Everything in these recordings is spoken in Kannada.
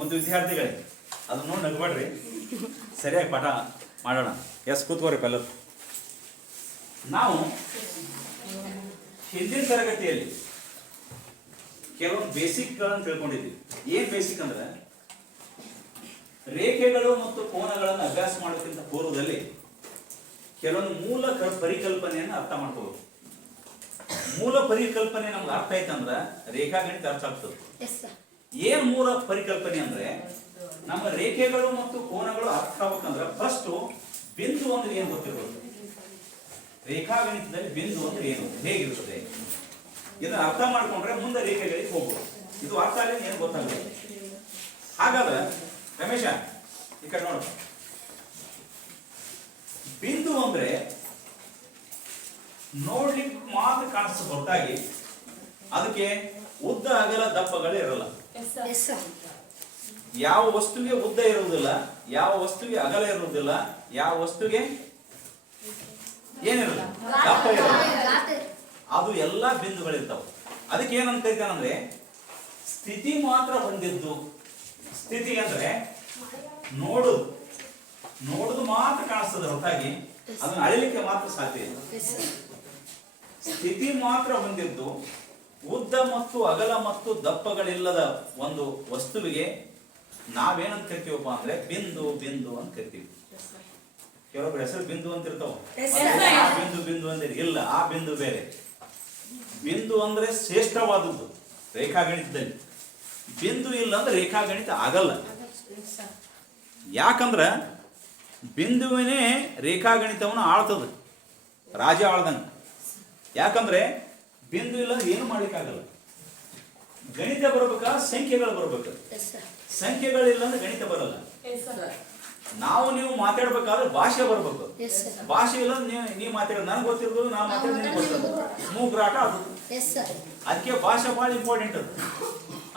ಒಂದು ವಿದ್ಯಾರ್ಥಿಗಳೇ ಅದನ್ನ ನೋಡಿ ನಗಬೇಡ್ರಿ, ಸರಿಯಾಗಿ ಪಾಠ ಮಾಡೋಣ. ಎಸ್ ಕೂತ್ಕೋರಿ ಎಲ್ಲರೂ. ನಾವು ಹಿಂದಿನ ತರಗತಿಯಲ್ಲಿ ಕೆಲವೊಂದು ಬೇಸಿಕ್ಗಳನ್ನು ತಿಳ್ಕೊಂಡಿದ್ವಿ. ಏನ್ ಬೇಸಿಕ್ ಅಂದ್ರೆ, ರೇಖೆಗಳು ಮತ್ತು ಕೋನಗಳನ್ನು ಅಭ್ಯಾಸ ಮಾಡೋಕ್ಕಿಂತ ಪೂರ್ವದಲ್ಲಿ ಕೆಲವೊಂದು ಮೂಲ ಪರಿಕಲ್ಪನೆಯನ್ನು ಅರ್ಥ ಮಾಡ್ಕೋಬೇಕು. ಮೂಲ ಪರಿಕಲ್ಪನೆ ನಮ್ಗೆ ಅರ್ಥ ಆಯ್ತಂದ್ರ ರೇಖಾಗಣಿತ ಅರ್ಥ ಆಗ್ತದೆ. ಏನ್ ಮೂಲ ಪರಿಕಲ್ಪನೆ ಅಂದ್ರೆ, ನಮ್ಮ ರೇಖೆಗಳು ಮತ್ತು ಕೋನಗಳು ಅರ್ಥ ಆಗ್ಬೇಕಂದ್ರೆ ಫಸ್ಟ್ ಬಿಂದು ಅಂದ್ರೆ ಏನು ಗೊತ್ತಿರ್ಬೋದು. ರೇಖಾಗಣಿತದಲ್ಲಿ ಬಿಂದು ಅಂದ್ರೆ ಏನು, ಹೇಗಿರ್ತದೆ ಇದನ್ನ ಅರ್ಥ ಮಾಡ್ಕೊಂಡ್ರೆ ಮುಂದೆ ರೇಖೆಗಳಿಗೆ ಹೋಗ್ಬೋದು. ಇದು ಅರ್ಥ ಆಗಲಿ ಏನು ಗೊತ್ತಾಗಲ್ಲ. ಹಾಗಾದ್ರೆ ರಮೇಶ ಈ ಕಡೆ ನೋಡ, ಬಿಂದು ಅಂದ್ರೆ ನೋಡ್ಲಿಕ್ಕೆ ಮಾತ್ರ ಕಾಣಿಸ್ ಹೊರತಾಗಿ ಅದಕ್ಕೆ ಉದ್ದ ಅಗಲ ದಪ್ಪಗಳೇ ಇರಲ್ಲ. ಯಾವ ವಸ್ತುವಿಗೆ ಉದ್ದ ಇರುವುದಿಲ್ಲ, ಯಾವ ವಸ್ತುವಿಗೆ ಅಗಲ ಇರುವುದಿಲ್ಲ, ಯಾವ ವಸ್ತುವಿಗೆ ಏನಿರಲ್ಲ, ದಪ್ಪ ಇರಲ್ಲ. ಅದು ಎಲ್ಲ ಬಿಂದುಗಳಿರ್ತಾವ. ಅದಕ್ಕೆ ಏನಂತ ಕರಿತಾನಂದ್ರೆ ಸ್ಥಿತಿ ಮಾತ್ರ ಹೊಂದಿದ್ದು. ಸ್ಥಿತಿ ಅಂದ್ರೆ ನೋಡುದು ಮಾತ್ರ ಕಾಣಿಸ್ತದೆ ಹೊರತಾಗಿ ಅದನ್ನ ಅಳಿಲಿಕ್ಕೆ ಮಾತ್ರ ಸಾಧ್ಯ ಇಲ್ಲ. ಸ್ಥಿತಿ ಮಾತ್ರ ಹೊಂದಿದ್ದು ಉದ್ದ ಮತ್ತು ಅಗಲ ಮತ್ತು ದಪ್ಪಗಳಿಲ್ಲದ ಒಂದು ವಸ್ತುವಿಗೆ ನಾವೇನಂತ ಕರಿತೀವಪ್ಪ ಅಂದ್ರೆ ಬಿಂದು ಬಿಂದು ಅಂತ ಕರಿತೀವಿ. ಕೆಲವೊಬ್ರು ಹೆಸರು ಬಿಂದು ಅಂತ ಇರ್ತಾವ, ಆ ಬಿಂದು ಬಿಂದು ಅಂದ್ರೆ ಇಲ್ಲ, ಆ ಬಿಂದು ಬೇರೆ. ಬಿಂದು ಅಂದ್ರೆ ಶ್ರೇಷ್ಠವಾದದ್ದು ರೇಖಾಗಣಿತದಲ್ಲಿ. ಬಿಂದು ಇಲ್ಲ ಅಂದ್ರೆ ರೇಖಾಗಣಿತ ಆಗಲ್ಲ. ಯಾಕಂದ್ರ ಬಿಂದುವಿನೇ ರೇಖಾಗಣಿತವನ್ನು ಆಳ್ತದ, ರಾಜ ಆಳ್ದಂಗ. ಯಾಕಂದ್ರೆ ಬಿಂದು ಇಲ್ಲ ಏನು ಮಾಡ್ಲಿಕ್ಕಾಗಲ್ಲ. ಗಣಿತ ಬರ್ಬೇಕಾ ಸಂಖ್ಯೆಗಳು ಬರ್ಬೇಕು, ಸಂಖ್ಯೆಗಳಿಲ್ಲ ಅಂದ್ರೆ ಗಣಿತ ಬರಲ್ಲ. ನಾವು ನೀವು ಮಾತಾಡ್ಬೇಕಾದ್ರೆ ಭಾಷೆ ಬರ್ಬೇಕು, ಭಾಷೆ ಇಲ್ಲ ನೀವು ಮಾತಾಡೋದು ನನಗೆ ಗೊತ್ತಿರೋದು, ನಾವು ಮಾತಾಡೋದು ನಿನಗೆ ಗೊತ್ತಿರೋದು, ಮೂಗ್ರಾಟ ಅದು. ಅದಕ್ಕೆ ಭಾಷೆ ಬಹಳ ಇಂಪಾರ್ಟೆಂಟ್ ಅದು.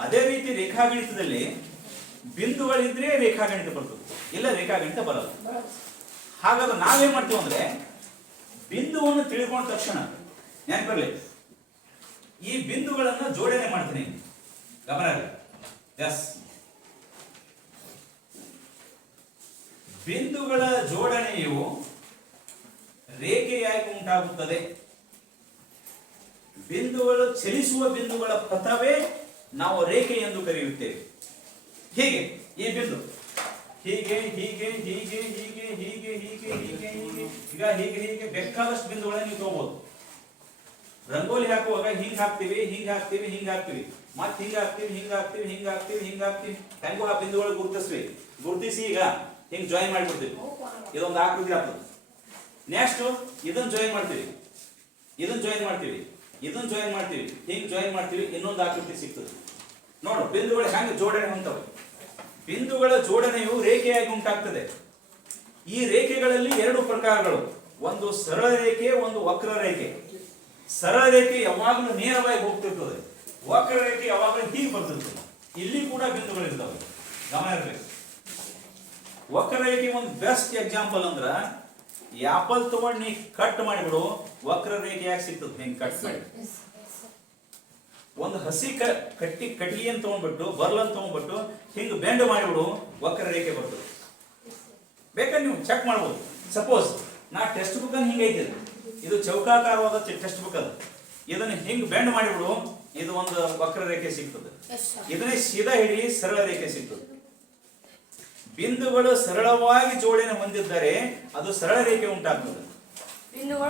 ಅದೇ ರೀತಿ ರೇಖಾಗಣಿತದಲ್ಲಿ ಬಿಂದುಗಳಿದ್ರೆ ರೇಖಾಗಣಿತ ಬರ್ತದೆ, ಇಲ್ಲ ರೇಖಾಗಣಿತ ಬರಲ್ಲ. ಹಾಗಾದ್ರೆ ನಾವೇನ್ ಮಾಡ್ತೀವಿ ಅಂದ್ರೆ ಬಿಂದುವನ್ನು ತಿಳ್ಕೊಂಡ ತಕ್ಷಣ ನೆನಪಿರಲಿ, ಈ ಬಿಂದುಗಳನ್ನ ಜೋಡಣೆ ಮಾಡ್ತೀನಿ. ಗಮನ ಇರಲಿ. ಎಸ್, ಬಿಂದುಗಳ ಜೋಡಣೆಯು ರೇಖೆಯಾಗಿ ಉಂಟಾಗುತ್ತದೆ. ಬಿಂದುಗಳು ಚಲಿಸುವ ಬಿಂದುಗಳ ಪಥವೇ ನಾವು ರೇಖೆ ಎಂದು ಕರೆಯುತ್ತೇವೆ. ಹೀಗೆ ಈ ಬಿಂದು ಹೀಗೆ ಹೀಗೆ ಹೀಗೆ ಹೀಗೆ ಹೀಗೆ ಹೀಗೆ ಹೀಗೆ ಹೀಗೆ ಈಗ ಹೀಗೆ ಹೀಗೆ ಬೇಕಾದಷ್ಟು ಬಿಂದುಗಳನ್ನು ನೀವು ತಗೋಬಹುದು. ರಂಗೋಲಿ ಹಾಕುವಾಗ ಹಿಂಗ್ ಹಾಕ್ತಿವಿ, ಹಿಂಗ್ ಹಾಕ್ತಿವಿ, ಹಿಂಗ್ ಹಾಕ್ತಿವಿ, ಮತ್ತೆ ಹಿಂಗ್ ಹಾಕ್ತಿವಿ, ಹಿಂಗ್ ಹಾಕ್ತಿವಿ, ಹಿಂಗ್ ಹಾಕ್ತಿವಿ, ಹಿಂಗ್ ಹಾಕ್ತಿವಿ. ಹೆಂಗೋ ಆ ಬಿಂದುಗಳು ಗುರುತಿಸಿ ಈಗ ಹಿಂಗ್ ಜಾಯಿನ್ ಮಾಡಿಬಿಡ್ತೀವಿ. ಇದೊಂದು ಆಕೃತಿ ಆಗ್ತದೆ. ನೆಕ್ಸ್ಟ್ ಇದನ್ನ ಜಾಯಿನ್ ಮಾಡ್ತೀವಿ, ಇದನ್ನ ಜಾಯಿನ್ ಮಾಡ್ತೀವಿ, ಇದನ್ನ ಜಾಯಿನ್ ಮಾಡ್ತೀವಿ, ಹಿಂಗ್ ಜಾಯಿನ್ ಮಾಡ್ತೀವಿ, ಇನ್ನೊಂದು ಆಕೃತಿ ಸಿಗ್ತದೆ. ನೋಡು ಬಿಂದುಗಳು ಹೆಂಗೆ ಜೋಡಣೆ ಹೊಂದವೆ. ಬಿಂದುಗಳ ಜೋಡಣೆಯು ರೇಖೆಯಾಗಿ ಉಂಟಾಗ್ತದೆ. ಈ ರೇಖೆಗಳಲ್ಲಿ ಎರಡು ಪ್ರಕಾರಗಳು, ಒಂದು ಸರಳ ರೇಖೆ, ಒಂದು ವಕ್ರ ರೇಖೆ. ಸರಳ ರೇಖೆ ಯಾವಾಗಲೂ ನೇರವಾಗಿ ಹೋಗ್ತಿರ್ತದೆ, ವಕ್ರ ರೇಖೆ ಯಾವಾಗಲೂ ಹೀಗೆ ಬರ್ತಿರ್ತದೆ. ಇಲ್ಲಿ ಕೂಡ ಬಿಂದುಗಳಿರ್ತವೆ, ಗಮನ ಇರಬೇಕು. ವಕ್ರ ರೇಖೆ ಒಂದು ಬೆಸ್ಟ್ ಎಕ್ಸಾಂಪಲ್ ಅಂದ್ರ ಆಪಲ್ ತಗೊಂಡು ನೀ ಕಟ್ ಮಾಡಿಬಿಡು, ವಕ್ರ ರೇಖೆ ಯಾಕೆ ಸಿಗ್ತದೆ. ಹಿಂಗೆ ಕಟ್ ಮಾಡಿ ಒಂದು ಹಸಿ ಕಟ್ಟಿಗೆಯನ್ನು ತಗೊಂಡ್ಬಿಟ್ಟು ಬರ್ಲನ್ ತಗೊಂಡ್ಬಿಟ್ಟು ಹಿಂಗ್ ಬೆಂಡ್ ಮಾಡಿಬಿಡು, ವಕ್ರ ರೇಖೆ ಬರ್ತದೆ. ಬೇಕಾದ್ರೆ ನೀವು ಚೆಕ್ ಮಾಡ್ಬೋದು. ಸಪೋಸ್ ನಾ ಟೆಕ್ಸ್ಟ್ ಬುಕ್ ಅನ್ನು ಹಿಂಗೈತೆ, ಇದು ಚೌಕಾಕಾರವಾದ ಟೆಕ್ಸ್ಟ್ ಬುಕ್ ಅದು, ಇದನ್ನ ಹಿಂಗ್ ಬೆಂಡ್ ಮಾಡಿಬಿಡು, ಇದು ಒಂದು ವಕ್ರ ರೇಖೆ ಸಿಗ್ತದೆ. ಇದನ್ನೇ ಸೀದಾ ಹಿಡಿ, ಸರಳ ರೇಖೆ ಸಿಗ್ತದೆ. ಬಿಂದುಗಳು ಸರಳವಾಗಿ ಜೋಡಣೆ ಹೊಂದಿದ್ದರೆ ಅದು ಸರಳ ರೇಖೆ ಉಂಟಾಗ್ತದೆ.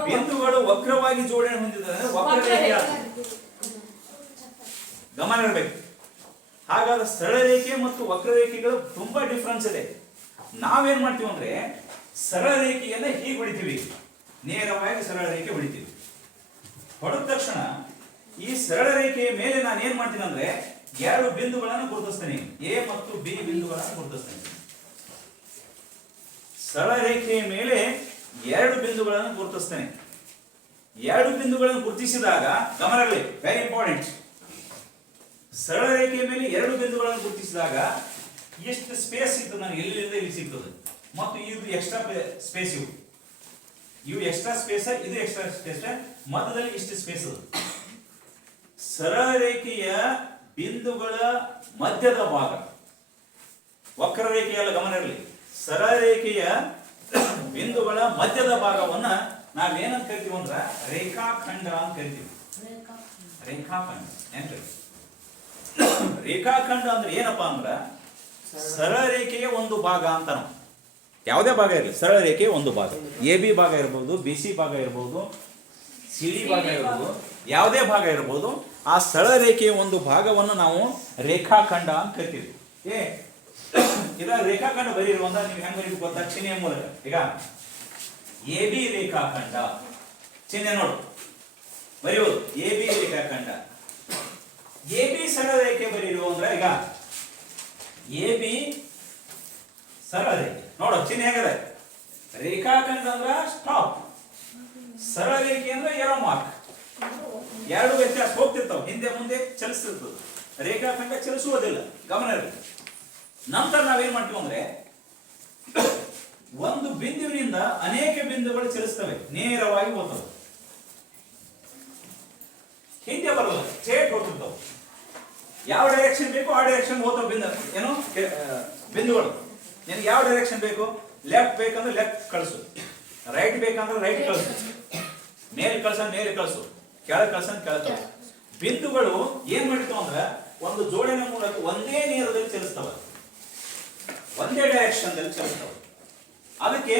ಬಿಂದುಗಳು ವಕ್ರವಾಗಿ ಜೋಡಣೆ ಹೊಂದಿದ್ದರೆ ವಕ್ರ ರೇಖೆ ಆಗ್ತದೆ. ಗಮನ ಇರಬೇಕು. ಹಾಗಾದ್ರೆ ಸರಳ ರೇಖೆ ಮತ್ತು ವಕ್ರ ರೇಖೆಗಳು ತುಂಬಾ ಡಿಫ್ರೆನ್ಸ್ ಇದೆ. ನಾವೇನ್ ಮಾಡ್ತೀವಿ ಅಂದ್ರೆ ಸರಳ ರೇಖೆಯನ್ನ ಹೀಗೆ ಹೊಡಿತೀವಿ, ನೇರವಾಗಿ ಸರಳ ರೇಖೆ ಹೊಡಿತೀವಿ. ಹೊಡೆದ ತಕ್ಷಣ ಈ ಸರಳ ರೇಖೆಯ ಮೇಲೆ ನಾನು ಏನ್ ಮಾಡ್ತೀನಿ ಅಂದ್ರೆ ಎರಡು ಬಿಂದುಗಳನ್ನು ಗುರುತಿಸ್ತೇನೆ, ಎ ಮತ್ತು ಬಿ ಬಿಂದುಗಳನ್ನು ಗುರುತಿಸ್ತೇನೆ. ಸರಳ ರೇಖೆಯ ಮೇಲೆ ಎರಡು ಬಿಂದುಗಳನ್ನು ಗುರುತಿಸ್ತೇನೆ. ಎರಡು ಬಿಂದುಗಳನ್ನು ಗುರುತಿಸಿದಾಗ ಗಮನ ಇರಲಿ, ವೆರಿ ಇಂಪಾರ್ಟೆಂಟ್. ಸರಳ ರೇಖೆಯ ಮೇಲೆ ಎರಡು ಬಿಂದುಗಳನ್ನು ಗುರುತಿಸಿದಾಗ ಎಷ್ಟು ಸ್ಪೇಸ್ ಸಿಗ್ತದೆ ನನಗೆ, ಎಲ್ಲಿಂದ ಇಲ್ಲಿ ಸಿಗ್ತದೆ, ಮತ್ತು ಇದು ಎಕ್ಸ್ಟ್ರಾ ಸ್ಪೇಸ್, ಇವು ಎಕ್ಸ್ಟ್ರಾ ಸ್ಪೇಸ್, ಇದು ಎಕ್ಸ್ಟ್ರಾ ಸ್ಪೇಸ್, ಮಧ್ಯದಲ್ಲಿ ಇಷ್ಟು ಸ್ಪೇಸ್. ಸರಳ ರೇಖೆಯ ಬಿಂದುಗಳ ಮಧ್ಯದ ಭಾಗ ವಕ್ರರೇಖೆಯಲ್ಲ, ಗಮನ ಇರಲಿ. ಸರಳ ರೇಖೆಯ ಬಿಂದುಗಳ ಮಧ್ಯದ ಭಾಗವನ್ನ ನಾವೇನಂತ ಕರಿತೀವಿ ಅಂದ್ರ ರೇಖಾಖಂಡ ಅಂತ ಕರಿತೀವಿ. ರೇಖಾಖಂಡ ಏನ್ರಿ? ರೇಖಾಖಂಡ ಅಂದ್ರೆ ಏನಪ್ಪಾ ಅಂದ್ರ ಸರಳ ರೇಖೆಯ ಒಂದು ಭಾಗ ಅಂತ. ನಾವು ಯಾವುದೇ ಭಾಗ ಇರಲಿ, ಸರಳ ರೇಖೆಯ ಒಂದು ಭಾಗ, ಎ ಬಿ ಭಾಗ ಇರ್ಬೋದು, ಬಿ ಸಿ ಭಾಗ ಇರ್ಬೋದು, ಸಿ ಡಿ ಭಾಗ ಇರ್ಬೋದು, ಯಾವುದೇ ಭಾಗ ಇರ್ಬೋದು, ಆ ಸರಳ ರೇಖೆಯ ಒಂದು ಭಾಗವನ್ನು ನಾವು ರೇಖಾಖಂಡ ಅಂತ ಕರಿತೀವಿ. ಇದ ರೇಖಾಖಂಡ ಬರೀರುವಂತ ನೀವು ಹೆಂಗ್ ಬರೀಬೇಕು ಗೊತ್ತಾ? ಚಿಹ್ನೆಯ ಮೂಲಕ. ಈಗ ಎ ಬಿ ರೇಖಾಖಂಡ ಚಿಹ್ನೆ ನೋಡು ಬರೆಯುವುದು. ಎ ಬಿ ರೇಖಾಖಂಡ. ಎ ಬಿ ಸರಳ ರೇಖೆ ಬರೀರು ಅಂದ್ರೆ ಈಗ ಎ ಬಿ ಸರಳ ರೇಖೆ ನೋಡು ಚಿಹ್ನೆ ಹೇಗದೆ. ರೇಖಾಖಂಡ ಅಂದ್ರ ಸ್ಟಾಪ್, ಸರಳ ರೇಖೆ ಅಂದ್ರೆ ಏರೋ ಮಾರ್ಕ್. ಎರಡು ವ್ಯತ್ಯಾಸ ಹೋಗ್ತಿರ್ತಾವ, ಹಿಂದೆ ಮುಂದೆ ಚಲಿಸ್ತಿರ್ತದೆ. ರೇಖಾಖಂಡ ಚಲಿಸುವುದಿಲ್ಲ, ಗಮನ ಇರಲಿ. ನಂತರ ನಾವೇನ್ ಮಾಡ್ತೀವಿ ಅಂದ್ರೆ ಒಂದು ಬಿಂದುವಿನಿಂದ ಅನೇಕ ಬಿಂದುಗಳು ಚಲಿಸ್ತವೆ, ನೇರವಾಗಿ ಹೋಗ್ತವೆ, ಹಿಂದೆ ಬರೋಲ್ಲ, ಸ್ಟ್ರೇಟ್ ಹೋಗ್ತಿರ್ತಾವೆ. ಯಾವ ಡೈರೆಕ್ಷನ್ ಬೇಕು ಆ ಡೈರೆಕ್ಷನ್ ಹೋಗ್ತಾವ ಬಿಂದು ಏನು ಬಿಂದುಗಳು. ನಿನಗೆ ಯಾವ ಡೈರೆಕ್ಷನ್ ಬೇಕು? ಲೆಫ್ಟ್ ಬೇಕಂದ್ರೆ ಲೆಫ್ಟ್ ಕಳಿಸು, ರೈಟ್ ಬೇಕಂದ್ರೆ ರೈಟ್ ಕಳಿಸು, ಮೇಲೆ ಕಳ್ಸ ಮೇಲೆ ಕಳಿಸು, ಕೆಳಗೆ ಕಳ್ಸ ಕೆಳಗೆ ಕಳಿಸು. ಬಿಂದುಗಳು ಏನ್ ಮಾಡಿರ್ತಾವ ಅಂದ್ರೆ ಒಂದು ಜೋಡಿನ ಮೂಲಕ ಒಂದೇ ನೇರದಲ್ಲಿ ಚಲಿಸ್ತವ, ಒಂದೇ ಡೈರೆಕ್ಷನ್ ದಲ್ಲಿ ಚಲಿಸ್ತವ. ಅದಕ್ಕೆ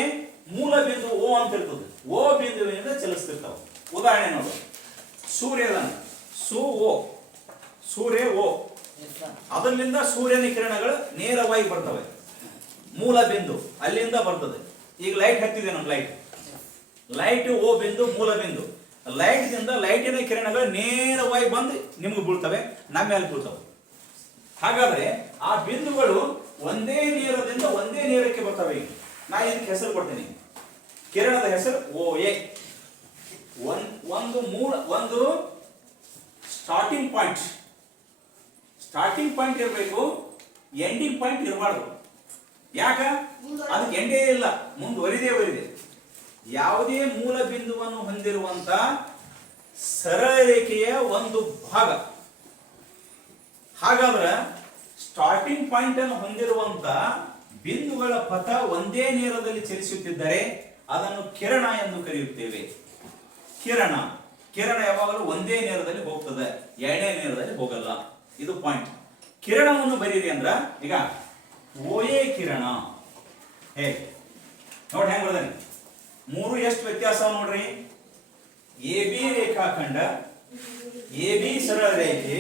ಮೂಲ ಬಿಂದು ಓ ಅಂತ ಇರ್ತದೆ. ಓ ಬಿಂದುವಿನಿಂದ ಚಲಿಸ್ತಿರ್ತಾವ. ಉದಾಹರಣೆ ನೋಡು, ಸೂರ್ಯನ ಸೂರ್ಯ ಓ, ಅದರಿಂದ ಸೂರ್ಯನ ಕಿರಣಗಳು ನೇರವಾಗಿ ಬರ್ತವೆ. ಮೂಲ ಬಿಂದು ಅಲ್ಲಿಂದ ಬರ್ತದೆ. ಈಗ ಲೈಟ್ ಹತ್ತಿದೆ, ನಮ್ಮ ಲೈಟ್ ಓ ಬಿಂದು ಮೂಲ ಬಿಂದು. ಲೈಟ್ ದಿಂದ ಲೈಟಿನ ಕಿರಣಗಳು ನೇರವಾಗಿ ಬಂದು ನಿಮ್ಗೆ ಬೀಳ್ತವೆ, ನಮ್ಮ ಮೇಲೆ ಬೀಳ್ತವೆ. ಹಾಗಾದ್ರೆ ಆ ಬಿಂದುಗಳು ಒಂದೇ ನೇರದಿಂದ ಒಂದೇ ನೇರಕ್ಕೆ ಬರ್ತವೆ. ನಾ ಇದಕ್ಕೆ ಹೆಸರು ಕೊಡ್ತೀನಿ, ಕಿರಣದ ಹೆಸರು ಓ ಎ. ಒಂದು ಸ್ಟಾರ್ಟಿಂಗ್ ಪಾಯಿಂಟ್ ಇರಬೇಕು, ಎಂಡಿಂಗ್ ಪಾಯಿಂಟ್ ಇರಬಾರ್ದು. ಯಾಕ? ಅದಕ್ಕೆ ಎಂಡೇ ಇಲ್ಲ, ಮುಂದುವರಿದೆ. ಯಾವುದೇ ಮೂಲ ಬಿಂದುವನ್ನು ಹೊಂದಿರುವಂತ ಸರಳ ರೇಖೆಯ ಒಂದು ಭಾಗ. ಹಾಗಾದ್ರೆ ಸ್ಟಾರ್ಟಿಂಗ್ ಪಾಯಿಂಟ್ ಅನ್ನು ಹೊಂದಿರುವಂತ ಬಿಂದುಗಳ ಪಥ ಒಂದೇ ನೇರದಲ್ಲಿ ಚಲಿಸುತ್ತಿದ್ದರೆ ಅದನ್ನು ಕಿರಣ ಎಂದು ಕರೆಯುತ್ತೇವೆ. ಕಿರಣ ಯಾವಾಗಲೂ ಒಂದೇ ನೇರದಲ್ಲಿ ಹೋಗ್ತದೆ, ಎರಡನೇ ನೇರದಲ್ಲಿ ಹೋಗಲ್ಲ. ಇದು ಪಾಯಿಂಟ್. ಕಿರಣವನ್ನು ಬರೀರಿ ಅಂದ್ರ ಈಗ ಓಎ ಕಿರಣ ನೋಡಿ ಹೆಂಗ್ ಬರ್ದಾನೆ. ಮೂರು ಎಷ್ಟು ವ್ಯತ್ಯಾಸ ನೋಡ್ರಿ. ಎ ಬಿ ರೇಖಾಖಂಡ, ಎ ಬಿ ಸರಳ ರೇಖೆ,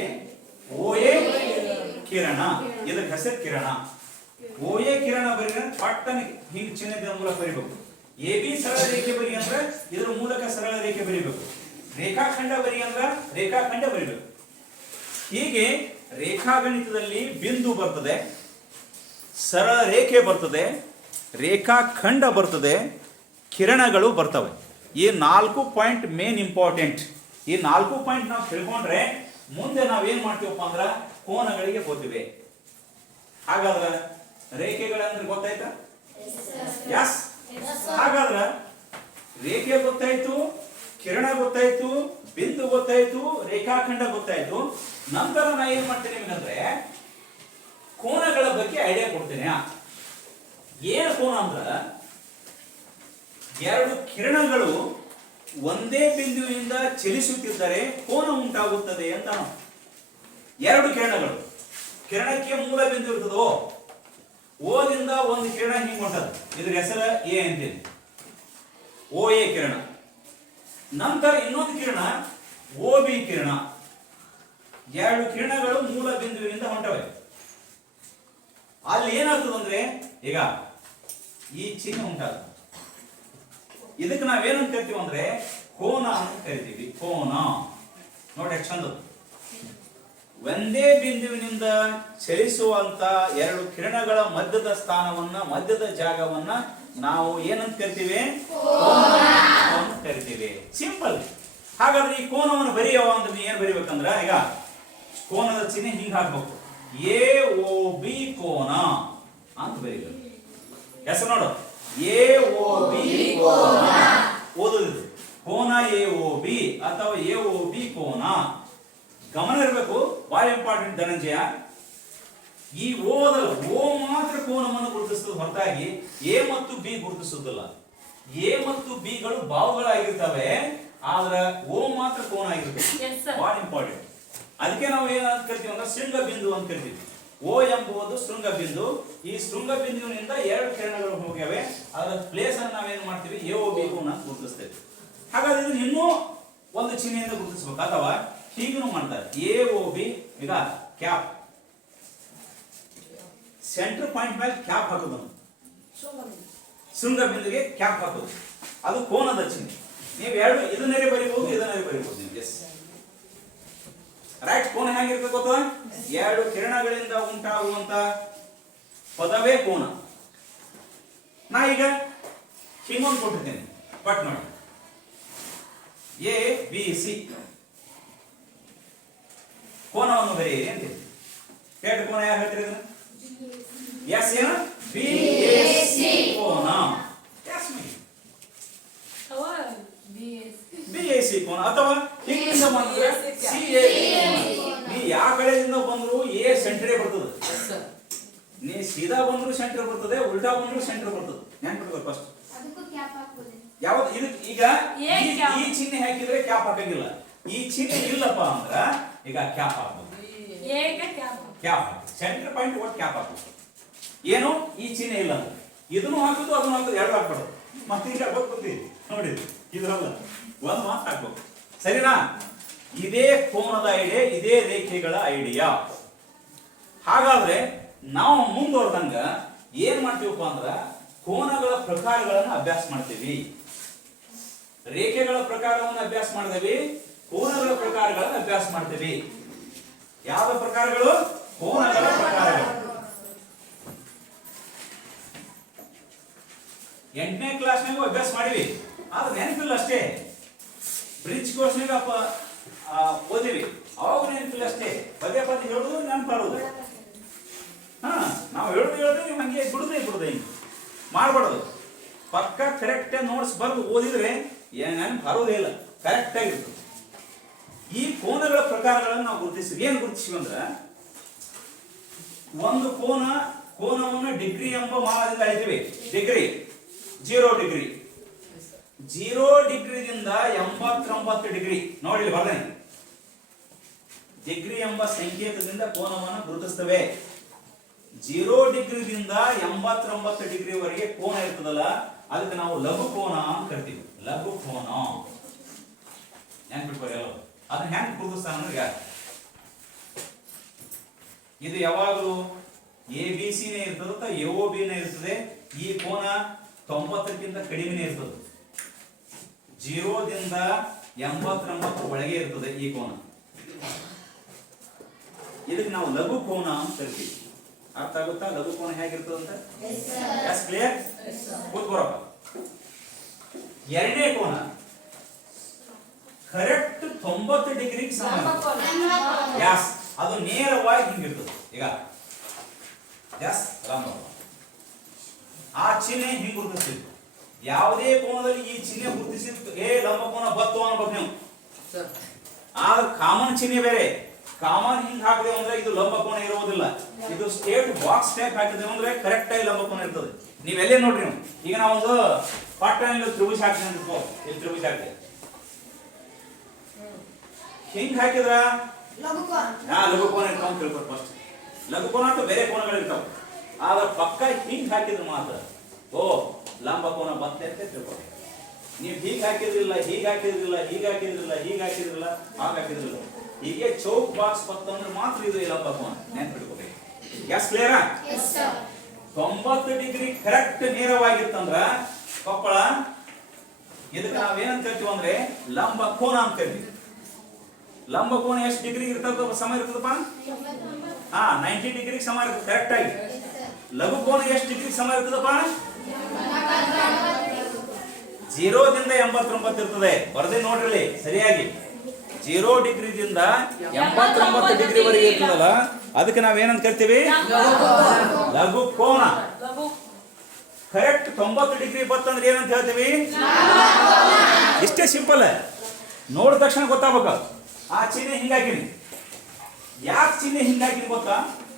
ಓಎ ಕಿರಣ. ಇದಕ್ಕೆ ಹೆಸರು ಕಿರಣ. ಓಎ ಕಿರಣ ಬರೀ ಪಟ್ಟನ ಹಿಂಗ್ ಚಿಹ್ನೆ ಮೂಲಕ ಬರೀಬೇಕು. ಎ ಬಿ ಸರಳ ರೇಖೆ ಬರಿ ಅಂದ್ರೆ ಇದ್ರ ಮೂಲಕ ಸರಳ ರೇಖೆ ಬರೀಬೇಕು. ರೇಖಾಖಂಡ ಬರಿ ಅಂದ್ರ ರೇಖಾಖಂಡ ಬರೀಬೇಕು. ಹೀಗೆ ರೇಖಾಗಣಿತದಲ್ಲಿ ಬಿಂದು ಬರ್ತದೆ, ಸರಳ ರೇಖೆ ಬರ್ತದೆ, ರೇಖಾಖಂಡ ಬರ್ತದೆ, ಕಿರಣಗಳು ಬರ್ತವೆ. ಈ 4 ಪಾಯಿಂಟ್ ಮೇನ್ ಇಂಪಾರ್ಟೆಂಟ್. ಈ 4 ಪಾಯಿಂಟ್ ನಾವು ತಿಳ್ಕೊಂಡ್ರೆ ಮುಂದೆ ನಾವೇನ್ ಮಾಡ್ತೀವಪ್ಪ ಅಂದ್ರ ಕೋನಗಳಿಗೆ ಹೋಗ್ತೀವಿ. ಹಾಗಾದ್ರೆ ರೇಖೆಗಳಂದ್ರೆ ಗೊತ್ತಾಯ್ತಾ? ಯಸ್. ಹಾಗಾದ್ರ ರೇಖೆ ಗೊತ್ತಾಯ್ತು, ಕಿರಣ ಗೊತ್ತಾಯ್ತು, ಬಿಂದು ಗೊತ್ತಾಯ್ತು, ರೇಖಾಖಂಡ ಗೊತ್ತಾಯ್ತು. ನಂತರ ನಾ ಏನ್ ಮಾಡ್ತೇನೆ ನಿಮಗಂದ್ರೆ ಕೋನಗಳ ಬಗ್ಗೆ ಐಡಿಯಾ ಕೊಡ್ತೇನೆ. ಏನ್ ಕೋನ ಅಂದ್ರ ಎರಡು ಕಿರಣಗಳು ಒಂದೇ ಬಿಂದುವಿನಿಂದ ಚಲಿಸುತ್ತಿದ್ದರೆ ಕೋನ ಉಂಟಾಗುತ್ತದೆ ಅಂತ. ಎರಡು ಕಿರಣಕ್ಕೆ ಮೂಲ ಬಿಂದು ಇರ್ತದೋ, ಓದಿಂದ ಒಂದು ಕಿರಣ ಹಿಂಗ್ ಹೊಂಟದ, ಇದ್ರ ಹೆಸರ ಎ ಅಂತೀನಿ, ಓ ಎ ಕಿರಣ. ನಂತರ ಇನ್ನೊಂದು ಕಿರಣ ಓ ಬಿ ಕಿರಣ. ಎರಡು ಕಿರಣಗಳು ಮೂಲ ಬಿಂದುವಿನಿಂದ ಹೊಂಟವೆ. ಅಲ್ಲಿ ಏನಾಗ್ತದಂದ್ರೆ ಈಗ ಈ ಚಿಹ್ನೆ ಉಂಟಾಗ ಇದಕ್ಕೆ ನಾವೇನಂತ ಕರಿತೀವಿ ಅಂದ್ರೆ ಕೋನ ಅಂತ ಕರಿತೀವಿ. ಕೋನ ನೋಡಿ ಎಷ್ಟು ಚಂದ. ಒಂದೇ ಬಿಂದುವಿನಿಂದ ಚಲಿಸುವಂತ ಎರಡು ಕಿರಣಗಳ ಮಧ್ಯದ ಸ್ಥಾನವನ್ನ, ಮಧ್ಯದ ಜಾಗವನ್ನ ನಾವು ಏನಂತ ಕರಿತೀವಿ? ಕೋನ ಕರಿತೀವಿ. ಸಿಂಪಲ್. ಹಾಗಾದ್ರೆ ಈ ಕೋನವನ್ನು ಬರೆಯವ ಅಂದ್ರೆ ಏನ್ ಬರಿಬೇಕಂದ್ರ ಈಗ ಕೋನದ ಚಿಹ್ನೆ ಹಿಂಗ್ ಹಾಕ್ಬೇಕು. ಎ ಓ ಬಿ ಕೋನ ಅಂತ ಬರೀಬೇಕು. ಹೆಸರು ನೋಡು, ಎ ಓ ಬಿ ಕೋನ. ಓದೋದು ಕೋನ ಎ ಓ ಬಿ ಅಥವಾ ಎ ಓ ಬಿ ಕೋನ. ಗಮನ ಇರಬೇಕು, ಬಹಳ ಇಂಪಾರ್ಟೆಂಟ್ ಧನಂಜಯ. ಈ ಓದಲ್ಲ, ಓ ಮಾತ್ರ ಕೋನವನ್ನು ಗುರುತಿಸುತ್ತದೆ ಹೊರತಾಗಿ ಎ ಮತ್ತು ಬಿ ಗುರುತಿಸುವುದಿಲ್ಲ. ಎ ಮತ್ತು ಬಿ ಗಳು ಬಾವುಗಳಾಗಿರ್ತವೆ, ಆದ್ರೆ ಓ ಮಾತ್ರ ಕೋನ ಆಗಿರ್ತದೆ. ಬಹಳ ಇಂಪಾರ್ಟೆಂಟ್. ಅದಕ್ಕೆ ನಾವು ಏನಂತ ಕರಿತೀವಿ ಅಂದ್ರೆ ಶೃಂಗ ಬಿಂದು ಅಂತ ಕರಿತೀವಿ. ಓ ಎಂಬುದು ಶೃಂಗ ಬಿಂದು. ಈ ಶೃಂಗ ಬಿಂದುವಿನಿಂದ ಎರಡು ಕಿರಣಗಳು ಹೋಗ್ಯಾವೆ, ಅದರ ಪ್ಲೇಸ್ ಅನ್ನು ನಾವೇನು ಮಾಡ್ತೀವಿ, ಎ ಓ ಬಿ ಕೋನ ಗುರುತಿಸ್ತೇವೆ. ಹಾಗಾದ್ರೆ ಇದನ್ನ ಇನ್ನೂ ಒಂದು ಚಿಹ್ನೆಯಿಂದ ಗುರುತಿಸಬೇಕು, ಅಥವಾ ಹೀಗೂ ಮಾಡ್ತಾರೆ. ಎ ಓ ಬಿ, ಈಗ ಕ್ಯಾಪ್ ಸೆಂಟರ್ ಪಾಯಿಂಟ್ ಮೇಲೆ ಕ್ಯಾಪ್ ಹಾಕೋದು, ಶೃಂಗ ಬಿಂದುಗೆ ಕ್ಯಾಪ್ ಹಾಕೋದು, ಅದು ಕೋನದ ಚಿಹ್ನೆ. ನೀವು ಎರಡು ಇದನ್ನೇ ಬರೀಬಹುದು, ಇದನ್ನೇ ಬರೀಬಹುದು ನೀವು. Yes right. ಕೋನ ಹೇಗಿರ್ತದೆ ಗೊತ್ತಾ? ಎರಡು ಕಿರಣಗಳಿಂದ ಉಂಟಾಗುವಂತ ಪದವೇ ಕೋನ. ನಾ ಈಗ ಹಿಂಗೊಂದು ಕೊಟ್ಟಿದ್ದೇನೆ, ಪಟ್ ಮಾಡಿ. ಎ ಬಿ ಸಿ ಕೋನವನ್ನು ಬರೆಯಿರಿ ಅಂತ ಹೇಳಿ ಕೋನ ಯಾರು ಹೇಳ್ತೀರಿ ಇದನ್ನ? ಎಸ್ ಏನು? ಬಿ ಎ ಸಿ ಕೋನ. ಬಿ ಎ ಸಿ ಕೋನ. ಅಥವಾ ಹಿಂಗಿಂದ ಬಂದ್ರೆ ಸಿ ಎ ಕೋನ. ನೀ ಯಾವ ಕಡೆಯಿಂದ ಬಂದ್ರು ಎ ಸೆಂಟರೇ ಬರ್ತದೆ. ನೀ ಸೀದಾ ಬಂದ್ರು ಸೆಂಟರ್ ಬರ್ತದೆ, ಉಲ್ಟಾ ಬಂದ್ರು ಸೆಂಟರ್ ಬರ್ತದೆ. ನೆನ್ಪಿಟ್ಕೊಳ್ಳಿ ಫಸ್ಟ್. ಯಾವ್ದು ಇದು? ಈಗ ಈ ಚಿಹ್ನೆ ಹಾಕಿದ್ರೆ ಕ್ಯಾಪ್ ಹಾಕಂಗಿಲ್ಲ. ಈ ಚಿಹ್ನೆ ಇಲ್ಲಪ್ಪ ಅಂದ್ರ ಈಗ ಕ್ಯಾಪ್ ಹಾಕ್ಬೋದು. ಕ್ಯಾಪ್ ಸೆಂಟರ್ ಪಾಯಿಂಟ್ ಒಟ್ಟು ಕ್ಯಾಪ್ ಹಾಕ್ಬೋದು. ಏನು? ಈ ಚಿಹ್ನೆ ಇಲ್ಲ ಅಂದ್ರೆ ಇದನ್ನು ಹಾಕುದು ಅದನ್ನು ಹಾಕುದು, ಎರಡು ಹಾಕ್ಬಾರ್ದು. ಮತ್ತೆ ಈಗ ಗೊತ್ತಿ ನೋಡಿ, ಇದ್ರಲ್ಲ ಒಂದು ಮಾತು ಹಾಕ್ಬೇಕು, ಸರಿನಾ? ಇದೇ ಕೋನದ ಐಡಿಯಾ, ಇದೇ ರೇಖೆಗಳ ಐಡಿಯಾ. ಹಾಗಾದ್ರೆ ನಾವು ಮುಂದುವರೆದಂಗ ಏನ್ ಮಾಡ್ತೀವಪ್ಪ ಅಂದ್ರ ಕೋನಗಳ ಪ್ರಕಾರಗಳನ್ನು ಅಭ್ಯಾಸ ಮಾಡ್ತೀವಿ. ರೇಖೆಗಳ ಪ್ರಕಾರವನ್ನು ಅಭ್ಯಾಸ ಮಾಡ್ತೀವಿ, ಕೋನಗಳ ಪ್ರಕಾರಗಳನ್ನು ಅಭ್ಯಾಸ ಮಾಡ್ತೀವಿ. ಯಾವ ಪ್ರಕಾರಗಳು? ಕೋನಗಳ ಪ್ರಕಾರಗಳು. 8ನೇ ಕ್ಲಾಸ್ನಾಗೂ ಅಭ್ಯಾಸ ಮಾಡಿವಿ, ಆದ್ರೆ ನೆನಪಿಲ್ಲ ಅಷ್ಟೇ. ಬ್ರಿಡ್ಜ್ ಕೋರ್ಸ್ನಾಗ ಓದಿವಿ, ಅವಾಗ ನೆನಪಿಲ್ಲ ಅಷ್ಟೇ. ಪದೇ ಪದೇ ಹೇಳುದು, ನೆನಪಾಡುದು. ನಾವು ಹೇಳುದು ನೀವು ಹಂಗೆ ಬಿಡುದೇ ಹಿಂಗೆ ಮಾಡ್ಬಾರ್ದು. ಪಕ್ಕ ಕರೆಕ್ಟ್ ನೋಟ್ಸ್ ಬರೆದು ಓದಿದ್ರೆ ಏನ್ ನೆನಪು ಬರೋದೇ ಇಲ್ಲ, ಕರೆಕ್ಟ್ ಆಗಿರ್ತದೆ. ಈ ಕೋನಗಳ ಪ್ರಕಾರಗಳನ್ನು ನಾವು ಗುರುತಿಸಿವಿ. ಏನ್ ಗುರುತಿಸಿವಿ ಅಂದ್ರ, ಒಂದು ಕೋನವನ್ನು ಡಿಗ್ರಿ ಎಂಬ ಮಾನದಿಂದ ಅಳಿತೀವಿ. ಡಿಗ್ರಿ 0 ಡಿಗ್ರಿ, 0 ಡಿಗ್ರಿದಿಂದ 89 ಡಿಗ್ರಿ. ನೋಡಿ ಬರ್ದೇನೆ, ಡಿಗ್ರಿ ಎಂಬ ಸಂಕೇತದಿಂದ ಕೋನವನ್ನು ಗುರುತಿಸ್ತೇವೆ. 0 ಡಿಗ್ರಿದಿಂದ 89 ಡಿಗ್ರಿ ವರೆಗೆ ಕೋನ ಇರ್ತದಲ್ಲ, ಅದಕ್ಕೆ ನಾವು ಲಘು ಕೋನ ಅಂತ ಕರಿತೀವಿ. ಲಘು ಕೋನ ನೆನ್ಪಿಟ್ಕೊಳ್ಳಿ. ಅದನ್ನ ಹೆಂಗ್ ಗುರುತಿಸ್ತಾನ? ಇದು ಯಾವಾಗಲೂ ಎ ಬಿ ಸಿ ನೇ ಇರ್ತದೆ, ಎ ಓ ಬಿ ನೇ ಇರ್ತದೆ. ಈ ಕೋನ 90ಕ್ಕಿಂತ ಕಡಿಮೆನೇ ಇರ್ತದೆ. 0 ದಿಂದ 89 ಒಳಗೆ ಇರ್ತದೆ ಈ ಕೋನ. ಇದಕ್ಕೆ ನಾವು ಲಘು ಕೋನ ಅಂತ ಕರಿತೀವಿ. ಅರ್ಥ ಆಗುತ್ತಾ ಲಘು ಕೋನ ಹೇಗಿರ್ತದೆ ಅಂತ? Yes clear? ಕೂತ್ಕೊರಪ್ಪ. ಎರಡನೇ ಕೋನ ಕರೆಕ್ಟ್ 90 ಡಿಗ್ರಿಗೆ ಸಮ. ಎಸ್, ಅದು ನೇರವಾಗಿ ಹಿಂಗಿರ್ತದೆ. ಈಗ ಎಸ್ ರಾಮ, ಆ ಚಿಹ್ನೆ ಹಿಂಗ್ ಗುರುತಿಸ್ತೀವಿ. ಯಾವುದೇ ಕೋನದಲ್ಲಿ ಈ ಚಿಹ್ನೆ ಗುರುತಿಸಿದ್ದು ಲಂಬ ಕೋನ ಬತ್ತು ಅನ್ಬೇಕು ನೀವು. ಆದ್ರೆ ಕಾಮನ್ ಚಿಹ್ನೆ ಬೇರೆ. ಕಾಮನ್ ಹಿಂಗ್ ಹಾಕಿದೇವು ಅಂದ್ರೆ ಇದು ಲಂಬ ಕೋನ ಇರುವುದಿಲ್ಲ. ಇದು ಸ್ಟೇಟ್ ಬಾಕ್ಸ್ ಟೈಪ್ ಹಾಕಿದೇವು ಅಂದ್ರೆ ಕರೆಕ್ಟ್ ಆಗಿ ಲಂಬ ಕೋನ ಇರ್ತದೆ. ನೀವೆಲ್ಲೇ ನೋಡ್ರಿ ನೀವು. ಈಗ ನಾವೊಂದು ಪಟ್ಟಣ ತ್ರಿಭುಜ ಹಾಕ್ತೀನಿ ಅಂತ, ಇಲ್ಲಿ ತ್ರಿಭುಜ ಹಾಕ್ತೀವಿ. ಹಿಂಗ್ ಹಾಕಿದ್ರ ಲಘು ಕೋನ ಇರ್ತಾವ ಅಂತ ತಿಳ್ಕೊರಿ ಫಸ್ಟ್. ಲಘು ಕೋನ ಅಂತ ಬೇರೆ ಕೋನಗಳು ಇರ್ತಾವ. ಆದ್ರೆ ಪಕ್ಕ ಹಿಂಗ್ ಹಾಕಿದ್ರೆ ಮಾತ್ರ ಓ ಲಂಬ ಕೋನ ಬತ್ತೆ ಅಂತ ತಿಳ್ಕೊರಿ. ನೀವು ಹೀಗೆ ಹಾಕಿದ್ರಿಲ್ಲ, ಹೀಗೆ ಹಾಕಿದ್ರಿಲ್ಲ, ಹೀಗೆ ಹಾಕಿದ್ರಿಲ್ಲ, ಹೀಗೆ ಹಾಕಿದ್ರಿಲ್ಲ, ಹಾಗೆ ಹಾಕಿದ್ರಿಲ್ಲ, ಹೀಗೆ ಚೌಕ್ ಬಾಕ್ಸ್ ಬತ್ತಂದ್ರೆ ಮಾತ್ರ ಇದು ಲಂಬ ಕೋನ. ನೆನ್ಪಿಟ್ಕೋಬೇಕು. ಗ್ಯಾಸ್ ಕ್ಲಿಯರಾ? 90 ಡಿಗ್ರಿ ಕರೆಕ್ಟ್ ನೇರವಾಗಿತ್ತಂದ್ರ ಕೊಪ್ಪಳ, ಇದಕ್ಕೆ ನಾವೇನಂತ ಹೇಳ್ತೀವಿ ಅಂದ್ರೆ ಲಂಬ ಕೋನ ಅಂತ ಹೇಳ್ತೀವಿ. ಲಂಬ ಕೋನ ಎಷ್ಟು ಡಿಗ್ರಿ ಇರ್ತದ ಸಮ ಇರ್ತದಪ್ಪ? 90 ಡಿಗ್ರಿಗೆ ಸಮ ಇರ್ತದೆ ಕರೆಕ್ಟ್ ಆಗಿ. ಲಘು ಕೋನ ಎಷ್ಟು ಡಿಗ್ರಿಗೆ ಸಮ ಇರ್ತದಪ್ಪ? 0 ದಿಂದ 89 ಇರ್ತದೆ. ಬರ್ದೆ ನೋಡ್ರಿ ಸರಿಯಾಗಿ. 0 ಡಿಗ್ರಿದಿಂದ 89 ಡಿಗ್ರಿ ವರೆಗೆ ಇರ್ತದಲ್ಲ, ಅದಕ್ಕೆ ನಾವೇನಂತ ಕರಿತೀವಿ? ಲಘು ಕೋನ. ಕರೆಕ್ಟ್ 90 ಡಿಗ್ರಿ ಬತ್ತಂದ್ರೆ ಏನಂತ ಹೇಳ್ತೀವಿ? ಇಷ್ಟೇ ಸಿಂಪಲ್. ನೋಡಿದ ತಕ್ಷಣ ಗೊತ್ತಾಗಬೇಕು. ಆ ಚಿಹ್ನೆ ಹಿಂಗಾಕಿನಿ. ಯಾಕೆ ಚಿಹ್ನೆ ಹಿಂಗಾಕಿನಿ ಗೊತ್ತಾ?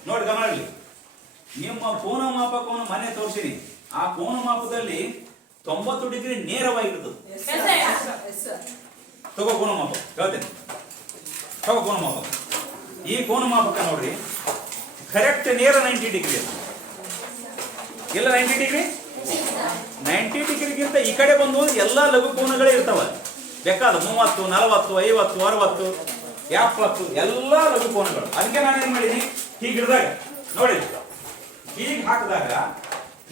ನೋಡಿ ಗಮನ ಇರಲಿ. ನಿಮ್ಮ ಕೋನ ಮಾಪಕವನ್ನು ಮನೆ ತೋರಿಸಿರಿ. ಆ ಕೋನ ಮಾಪಕದಲ್ಲಿ 90 ಡಿಗ್ರಿ ನೇರವಾಗಿರ್ತದೆ. ತಗೋ ಕೋನ ಮಾಪಕ ಹೇಳ್ತೇನೆ. ತಗೋ ಕೋನ ಮಾಪಕ. ಈ ಕೋನ ಮಾಪಕ ನೋಡ್ರಿ, ಕರೆಕ್ಟ್ ನೇರ 90 ಡಿಗ್ರಿ ಇಲ್ಲ 90 ಡಿಗ್ರಿ. 90 ಡಿಗ್ರಿಗಿಂತ ಈ ಕಡೆ ಬಂದು ಎಲ್ಲ ಲಘು ಕೋನಗಳೇ ಇರ್ತಾವ. ಬೇಕಾದ 30, 40, 50, 60, 70 ಎಲ್ಲ ಲಘು ಕೋನಗಳು. ಅದಕ್ಕೆ ನಾನೇನ್ ಮಾಡಿದೀನಿ, ಹೀಗೆ ಹಿಡಿದಾಗ ನೋಡಿ, ಹೀಗೆ ಹಾಕಿದಾಗ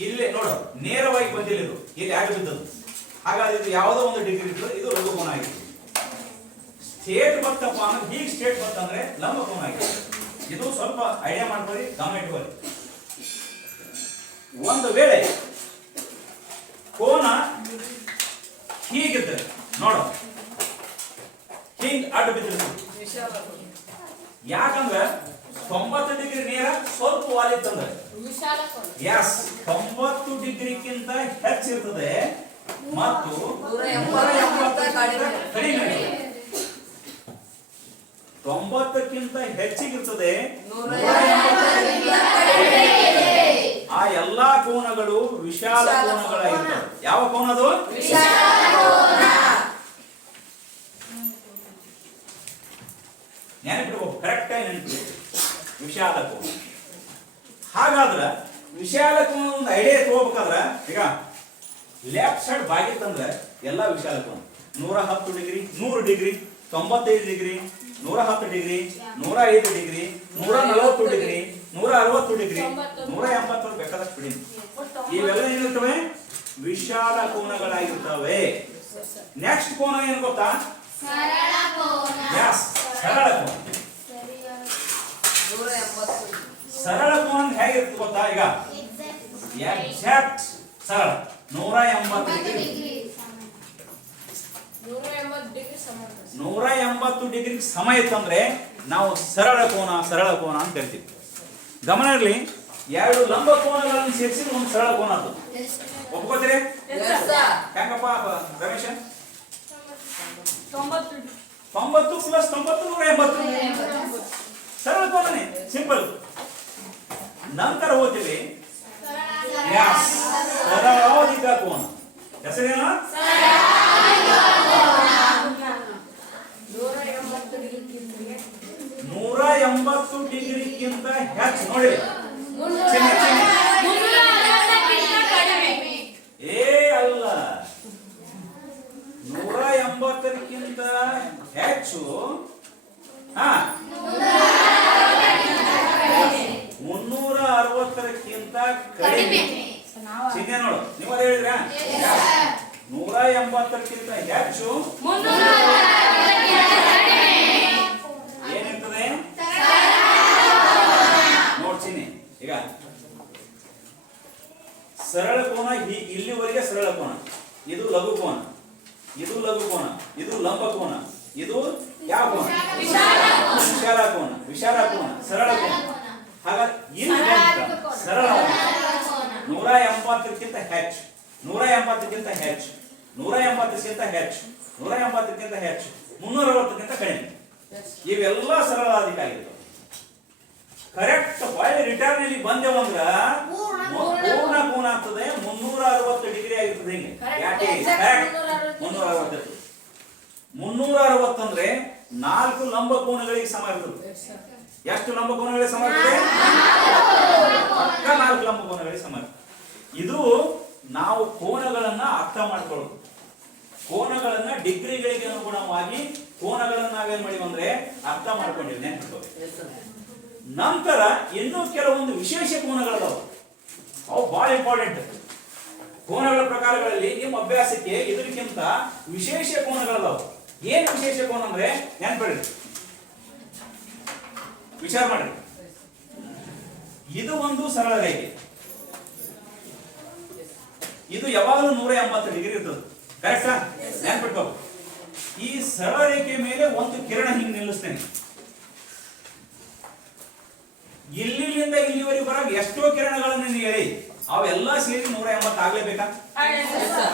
ಇಲ್ಲಿ ನೋಡು ನೇರವಾಗಿ ಬಂದಿಲ್ಲ, ಇದು ಇಲ್ಲಿ ಆಗಿ ಬಿದ್ದದು. ಹಾಗಾದ್ರೆ ಇದು ಯಾವುದೋ ಒಂದು ಡಿಗ್ರಿ ಇರ್ತದೆ, ಇದು ಲಘು ಕೋನ ಆಗಿದೆ. ಸ್ಟೇಟ್ ಬರ್ತಪ್ಪ ಅಂದ್ರೆ ಹೀಗೆ ಸ್ಟೇಟ್ ಬರ್ತಂದ್ರೆ ಲಂಬ ಕೋನ ಆಗಿದೆ. ಇದು ಸ್ವಲ್ಪ ಐಡಿಯಾ ಮಾಡ್ಕೊಳ್ಳಿ, ಗಮನ ಇಟ್ಕೊಳ್ಳಿ. ಒಂದು ವೇಳೆ ಕೋನ ಹೀಗಿರ್ತದೆ ನೋಡು, ಹೀಗೆ ಅಡ್ಡ ಬಿದ್ದಿರ್ತದೆ. ಯಾಕಂದ್ರೆ 90 ಡಿಗ್ರಿ ನೇರ ಸ್ವಲ್ಪ ವಾಲಿತ್ತಂದ್ರೆ ಎಸ್ 90 ಡಿಗ್ರಿಗಿಂತ ಹೆಚ್ಚಿರ್ತದೆ ಮತ್ತು 180 ಕಡಿಮೆ. 90ಕ್ಕಿಂತ ಹೆಚ್ಚಿಗಿರ್ತದೆ, ಆ ಎಲ್ಲಾ ಕೋನಗಳು ವಿಶಾಲ ಕೋನಗಳಾಗಿರ್ತವೆ. ಯಾವ ಕೋನ ಅದು? ನೆನಪಿಡ್ಬೇಕು, ಕರೆಕ್ಟ್ ಆಗಿ ನೆನಪಿಡ್ಬೇಕು, ವಿಶಾಲ ಕೋನ. ಹಾಗಾದ್ರೆ ವಿಶಾಲ ಕೋನ ಒಂದು ಐಡಿಯಾ ತಗೋಬೇಕಾದ್ರೆ, ಈಗ ಲೆಫ್ಟ್ ಸೈಡ್ ಬಾಗಿತ್ತಂದ್ರೆ ಎಲ್ಲ ವಿಶಾಲ ಕೋನ. 110 degree, 100 degree, 95 degree, 110 degree, 105 degree, 140 degree, 160 degree, 180 ಬೇಕಾದಷ್ಟು ಬಿಡಿ. ಇವೆಲ್ಲ ಏನಿರ್ತವೆ? ವಿಶಾಲ ಕೋನಗಳಾಗಿರ್ತವೆ. ನೆಕ್ಸ್ಟ್ ಕೋನ ಏನು ಗೊತ್ತಾ? ಸರಳ ಕೋನ. ಸರಳ ಕೋನ ಹೇಗಿರುತ್ತೆ ಗೊತ್ತಾ? ಈಗ ಎಕ್ಸಾಕ್ಟ್ ಸರಳ 180 ಡಿಗ್ರಿ, 180 ಡಿಗ್ರಿ ಸಮ ಇತ್ತಂದ್ರೆ ನಾವು ಸರಳ ಕೋನ ಅಂತ ಕರಿತೀವಿ. ಗಮನ ಇರಲಿ, ಎರಡು ಲಂಬ ಕೋನಗಳನ್ನು ಸೇರಿಸಿದ್ರೆ ಒಂದು ಸರಳ ಕೋನ ಅದು. ಒಪ್ಕೋತೀರಿ? ಹೆಂಗಪ್ಪ ರಮೇಶ? 90 ಪ್ಲಸ್ 90 180 ಸರಳ ಕೋನನೇ, ಸಿಂಪಲ್. ನಂತರ ಓದ್ತೀವಿ ಸರಳಾಧಿಕ ಕೋನ. ಹೆಸರೇನು? 180 ಡಿಗ್ರಿಗಿಂತ ಹೆಚ್ಚು. ನೋಡಿ ಏ ಅಲ್ಲ, 180ಕ್ಕಿಂತ ಹೆಚ್ಚು, 360ಕ್ಕಿಂತ ಕಡಿಮೆ. ಚಿಹ್ನೆ ನೋಡು, ನೀವು ಅದೇ ಹೇಳಿದ್ರ? 180ಕ್ಕಿಂತ ಹೆಚ್ಚು, ಏನಿರ್ತದೆ? ನೋಡ್ತೀನಿ. ಈಗ ಸರಳ ಕೋನ ಇಲ್ಲಿವರೆಗೆ ಸರಳ ಕೋನ, ಇದು ಲಘು ಕೋನ, ಇದು ಲಘು ಕೋನ, ಇದು ಲಂಬ ಕೋನ, ಇದು ಯಾವ ಕೋನ? ವಿಶಾಲ ಕೋನ, ವಿಶಾಲ ಕೋನ, ಸರಳ ಕೋನ. ಹಾಗಾದ್ರೆ ಇಲ್ಲಿ ಸರಳ 180ಕ್ಕಿಂತ ಹೆಚ್ಚು, 180ಕ್ಕಿಂತ ಹೆಚ್ಚು, 180ಕ್ಕಿಂತ ಹೆಚ್ಚು, 180ಕ್ಕಿಂತ ಹೆಚ್ಚು, 360ಕ್ಕಿಂತ ಕಡಿಮೆ. ಇವೆಲ್ಲ ಸರಳಾಧಿಕ ಆಗಿರ್ತವೆ. ಕರೆಕ್ಟ್ ಬಾಯ್ ರಿಟರ್ನ್ ಇಲ್ಲಿ ಬಂದೇವಂದ್ರ ಪೂರ್ಣ ಕೋನ ಆಗ್ತದೆ, 360 ಡಿಗ್ರಿ ಆಗಿರ್ತದೆ. ಹಿಂಗೆ ಯಾಕೆ? ಕರೆಕ್ಟ್ 360. 360 ಅಂದ್ರೆ 4 ಲಂಬ ಕೋನಗಳಿಗೆ ಸಮ ಇರ್ತದೆ. ಎಷ್ಟು ಲಂಬ ಕೋನಗಳಿಗೆ ಸಮ ಇರ್ತದೆ? 4 ಲಂಬ ಕೋನಗಳಿಗೆ ಸಮ ಇರ್ತದೆ. ಇದು ನಾವು ಕೋನಗಳನ್ನ ಅರ್ಥ ಮಾಡ್ಕೊಳ್ಳೋದು. ಕೋನಗಳನ್ನ ಡಿಗ್ರಿಗಳಿಗೆ ಅನುಗುಣವಾಗಿ ಕೋನಗಳನ್ನ ನಾವೇನ್ ಮಾಡಿವಿ ಅಂದ್ರೆ ಅರ್ಥ ಮಾಡ್ಕೊಂಡಿವಿ, ನೆನಪಿಟ್ಕೊಳ್ಳಿ. ನಂತರ ಇನ್ನೂ ಕೆಲವೊಂದು ವಿಶೇಷ ಕೋನಗಳದಾವು, ಅವು ಬಹಳ ಇಂಪಾರ್ಟೆಂಟ್. ಕೋನಗಳ ಪ್ರಕಾರಗಳಲ್ಲಿ ನಿಮ್ಮ ಅಭ್ಯಾಸಕ್ಕೆ ಇದಕ್ಕಿಂತ ವಿಶೇಷ ಕೋನಗಳದಾವು. ಏನ್ ವಿಶೇಷ ಕೋನ ಅಂದ್ರೆ ನೆನಪಿಡ್ರಿ, ವಿಚಾರ ಮಾಡ್ರಿ. ಇದು ಒಂದು ಸರಳ ರೇಖೆ, ಇದು ಯಾವಾಗಲೂ 180 ಡಿಗ್ರಿ ಇರ್ತದೆ. ಕರೆಕ್ಟಾ? ನೆನ್ಪಿಟ್ಕೋ. ಈ ಸರಳ ರೇಖೆ ಮೇಲೆ ಒಂದು ಕಿರಣ ಹಿಂಗೆ ನಿಲ್ಲಿಸ್ತೇನೆ. ಇಲ್ಲಿಂದ ಇಲ್ಲಿವರೆಗೆ ಬರಾಗ ಎಷ್ಟೋ ಕಿರಣಗಳನ್ನು ಹೇಳಿ ಅವೆಲ್ಲ ಸೇರಿ 180 ಆಗ್ಲೇಬೇಕಾ?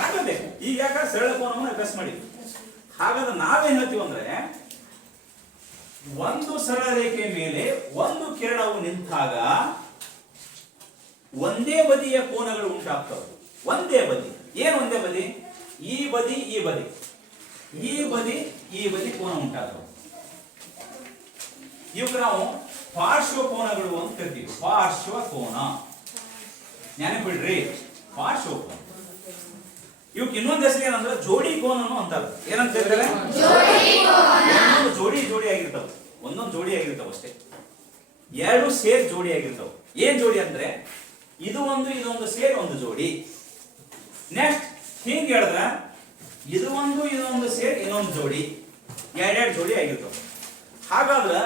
ಆಗಲೇಬೇಕು. ಈಗ ಯಾಕ ಸರಳ ಕೋನವನ್ನು ಅಭ್ಯಾಸ ಮಾಡಿ. ಹಾಗಾದ್ರೆ ನಾವೇನ್ ಹೇಳ್ತೀವಿ ಅಂದ್ರೆ, ಒಂದು ಸರಳ ರೇಖೆ ಮೇಲೆ ಒಂದು ಕಿರಣವು ನಿಂತಾಗ ಒಂದೇ ಬದಿಯ ಕೋನಗಳು ಉಂಟಾಗ್ತವೆ. ಒಂದೇ ಬದಿ. ಏನು ಒಂದೇ ಬದಿ? ಈ ಬದಿ ಈ ಬದಿ, ಈ ಬದಿ ಈ ಬದಿ ಕೋನ ಉಂಟಾಗ್ತವೆ. ಇವಕ್ಕೆ ನಾವು ಪಾರ್ಶ್ವ ಕೋನಗಳು ಅಂತ ಕರಿತೀವಿ. ಪಾರ್ಶ್ವ ಕೋನ ನೆನಪಿಡ್ರಿ, ಪಾರ್ಶ್ವ ಕೋನ. ಇವಕ್ಕೆ ಇನ್ನೊಂದು ಹೆಸರು ಏನಂದ್ರೆ ಜೋಡಿ ಕೋನನು ಅಂತಾರೆ. ಏನಂತ ಹೇಳ್ತಾರೆ? ಜೋಡಿ ಜೋಡಿ ಆಗಿರ್ತಾವ, ಒಂದೊಂದು ಜೋಡಿ ಆಗಿರ್ತಾವ ಅಷ್ಟೇ. ಎರಡು ಸೇರ್ ಜೋಡಿ ಆಗಿರ್ತಾವ. ಏನ್ ಜೋಡಿ ಅಂದ್ರೆ ಇದು ಒಂದು ಇದೊಂದು ಸೇರಿ ಒಂದು ಜೋಡಿ. ನೆಕ್ಸ್ಟ್ ಹಿಂಗ್ ಹೇಳಿದ್ರ ಇದು ಒಂದು ಇದೊಂದು ಸೇರಿ ಇನ್ನೊಂದು ಜೋಡಿ, ಎರಡೆರಡು ಜೋಡಿ ಆಗಿರ್ತಾವ. ಹಾಗಾದ್ರೆ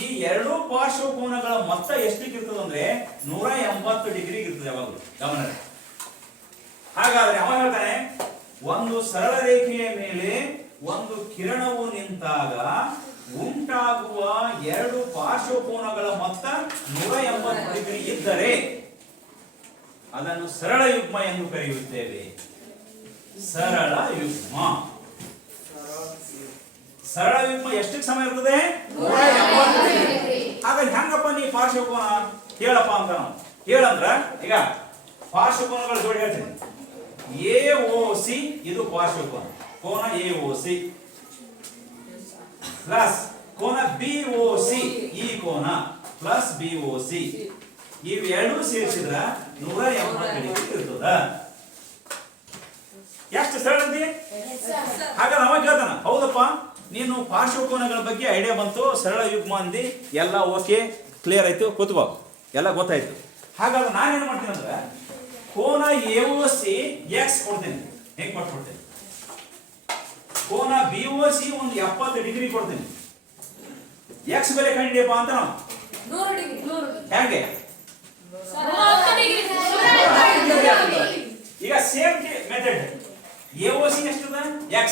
ಈ ಎರಡು ಪಾರ್ಶ್ವ ಕೋನಗಳ ಮೊತ್ತ ಎಷ್ಟಕ್ಕೆ ಇರ್ತದೆ ಅಂದ್ರೆ 180 ಡಿಗ್ರಿ ಇರ್ತದೆ ಯಾವಾಗಲೂ. ಗಮನ. ಹಾಗಾದ್ರೆ ಅವ ಹೇಳ್ತಾನೆ, ಒಂದು ಸರಳ ರೇಖೆಯ ಮೇಲೆ ಒಂದು ಕಿರಣವು ನಿಂತಾಗ ಉಂಟಾಗುವ ಎರಡು ಪಾರ್ಶ್ವಕೋನಗಳ ಮೊತ್ತ 180 ಡಿಗ್ರಿ ಇದ್ದರೆ ಅದನ್ನು ಸರಳ ಯುಗ್ಮ ಎಂದು ಕರೆಯುತ್ತೇವೆ. ಸರಳ ಯುಗ್ಮ. ಸರಳ ಯುಗ್ಮ ಎಷ್ಟಕ್ಕೆ ಸಮ ಇರ್ತದೆ? 180 ಡಿಗ್ರಿ. ಹಾಗಾಗಿ ಹೆಂಗಪ್ಪ ನೀ ಪಾರ್ಶ್ವಕೋನ ಹೇಳಪ್ಪ ಅಂತ ನಾವು ಹೇಳಂದ್ರ, ಈಗ ಪಾರ್ಶ್ವಕೋನಗಳ ಜೋಡಿ ಹೇಳ್ತೀನಿ. AOC ಇದು ಪಾರ್ಶ್ವಕೋನ, ಕೋನ AOC ಪ್ಲಸ್ ಕೋನ BOC, ಈ ಕೋನ ಪ್ಲಸ್ BOC, ಇವೆರಡೂ ಸೇರಿಸಿದ್ರ 180 ಡಿಗ್ರಿ ಇರ್ತದ. ಎಷ್ಟು ಸರಳ ಇದೆ? ಹಾಗಾದ್ರೆ ಅವ ಕೇಳ್ತಾನ, ಹೌದಪ್ಪ ನೀನು ಪಾರ್ಶ್ವಕೋನಗಳ ಬಗ್ಗೆ ಐಡಿಯಾ ಬಂತು, ಸರಳ ಯುಗ್ಮ ಅಂದಿ, ಎಲ್ಲ ಓಕೆ ಕ್ಲಿಯರ್ ಆಯ್ತು, ಕೂತ್ಕೋ, ಎಲ್ಲ ಗೊತ್ತಾಯ್ತು. ಹಾಗಾದ್ರೆ ನಾನೇನು ಮಾಡ್ತೀನಿ ಅಂದ್ರೆ ಕೋನ AOC X ಕೊಡ್ತೇನೆ. ಹೆಂಗ್ ಕೊಟ್ಬಿಡ್ತೇನೆ? ಕೋನ BOC ಒಂದು 70 ಡಿಗ್ರಿ ಕೊಡ್ತೇನೆ. X ಬೆಲೆ ಕಂಡಿಡಿಯಪ್ಪ ಅಂತ ನಾವು 100 ಡಿಗ್ರಿ. ಹೇಗೆ? ಈಗ same method. AOC ಎಷ್ಟದ? X.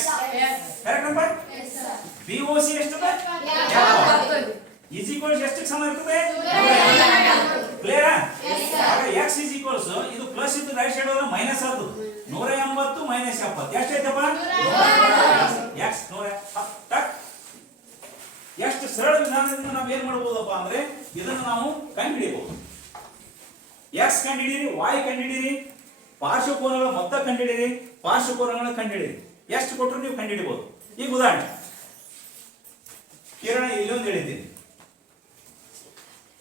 Correct number? BOC ಎಷ್ಟದ? 70. Is equals ಎಷ್ಟಕ್ಕೆ ಸಮ ಇರ್ತದೆ? ಕ್ಲಿಯರ್? X ಈಸ್ ಈಕ್ವಲ್ಸ್ ಇದು ಪ್ಲಸ್ ಇದ್ದು ರೈಟ್ ಸೈಡ್ ಹೋದ್ರೆ ಮೈನಸ್ ಆಗ್ತದೆ. 180 ಮೈನಸ್ 70 ಎಷ್ಟೈತಪ್ಪ? X 110. ಎಷ್ಟು ಸರಳ ವಿಧಾನದಿಂದ ನಾವು ಏನ್ ಮಾಡಬಹುದಪ್ಪ ಅಂದ್ರೆ ಇದನ್ನು ನಾವು ಕಂಡುಹಿಡಿಯಬಹುದು. X ಕಂಡುಹಿಡಿಯಿರಿ, Y ಕಂಡುಹಿಡಿಯಿರಿ, ಪಾರ್ಶ್ವಕೋನಗಳ ಮೊತ್ತ ಕಂಡುಹಿಡಿಯಿರಿ, ಪಾರ್ಶ್ವಕೋನಗಳ ಕಂಡುಹಿಡಿಯಿರಿ. ಎಷ್ಟು ಕೊಟ್ಟರು ನೀವು ಕಂಡುಹಿಡಿಯಬಹುದು. ಈಗ ಉದಾಹರಣೆ ಕಿರಣ ಇಲ್ಲೊಂದು ಹೇಳಿದ್ದೀನಿ,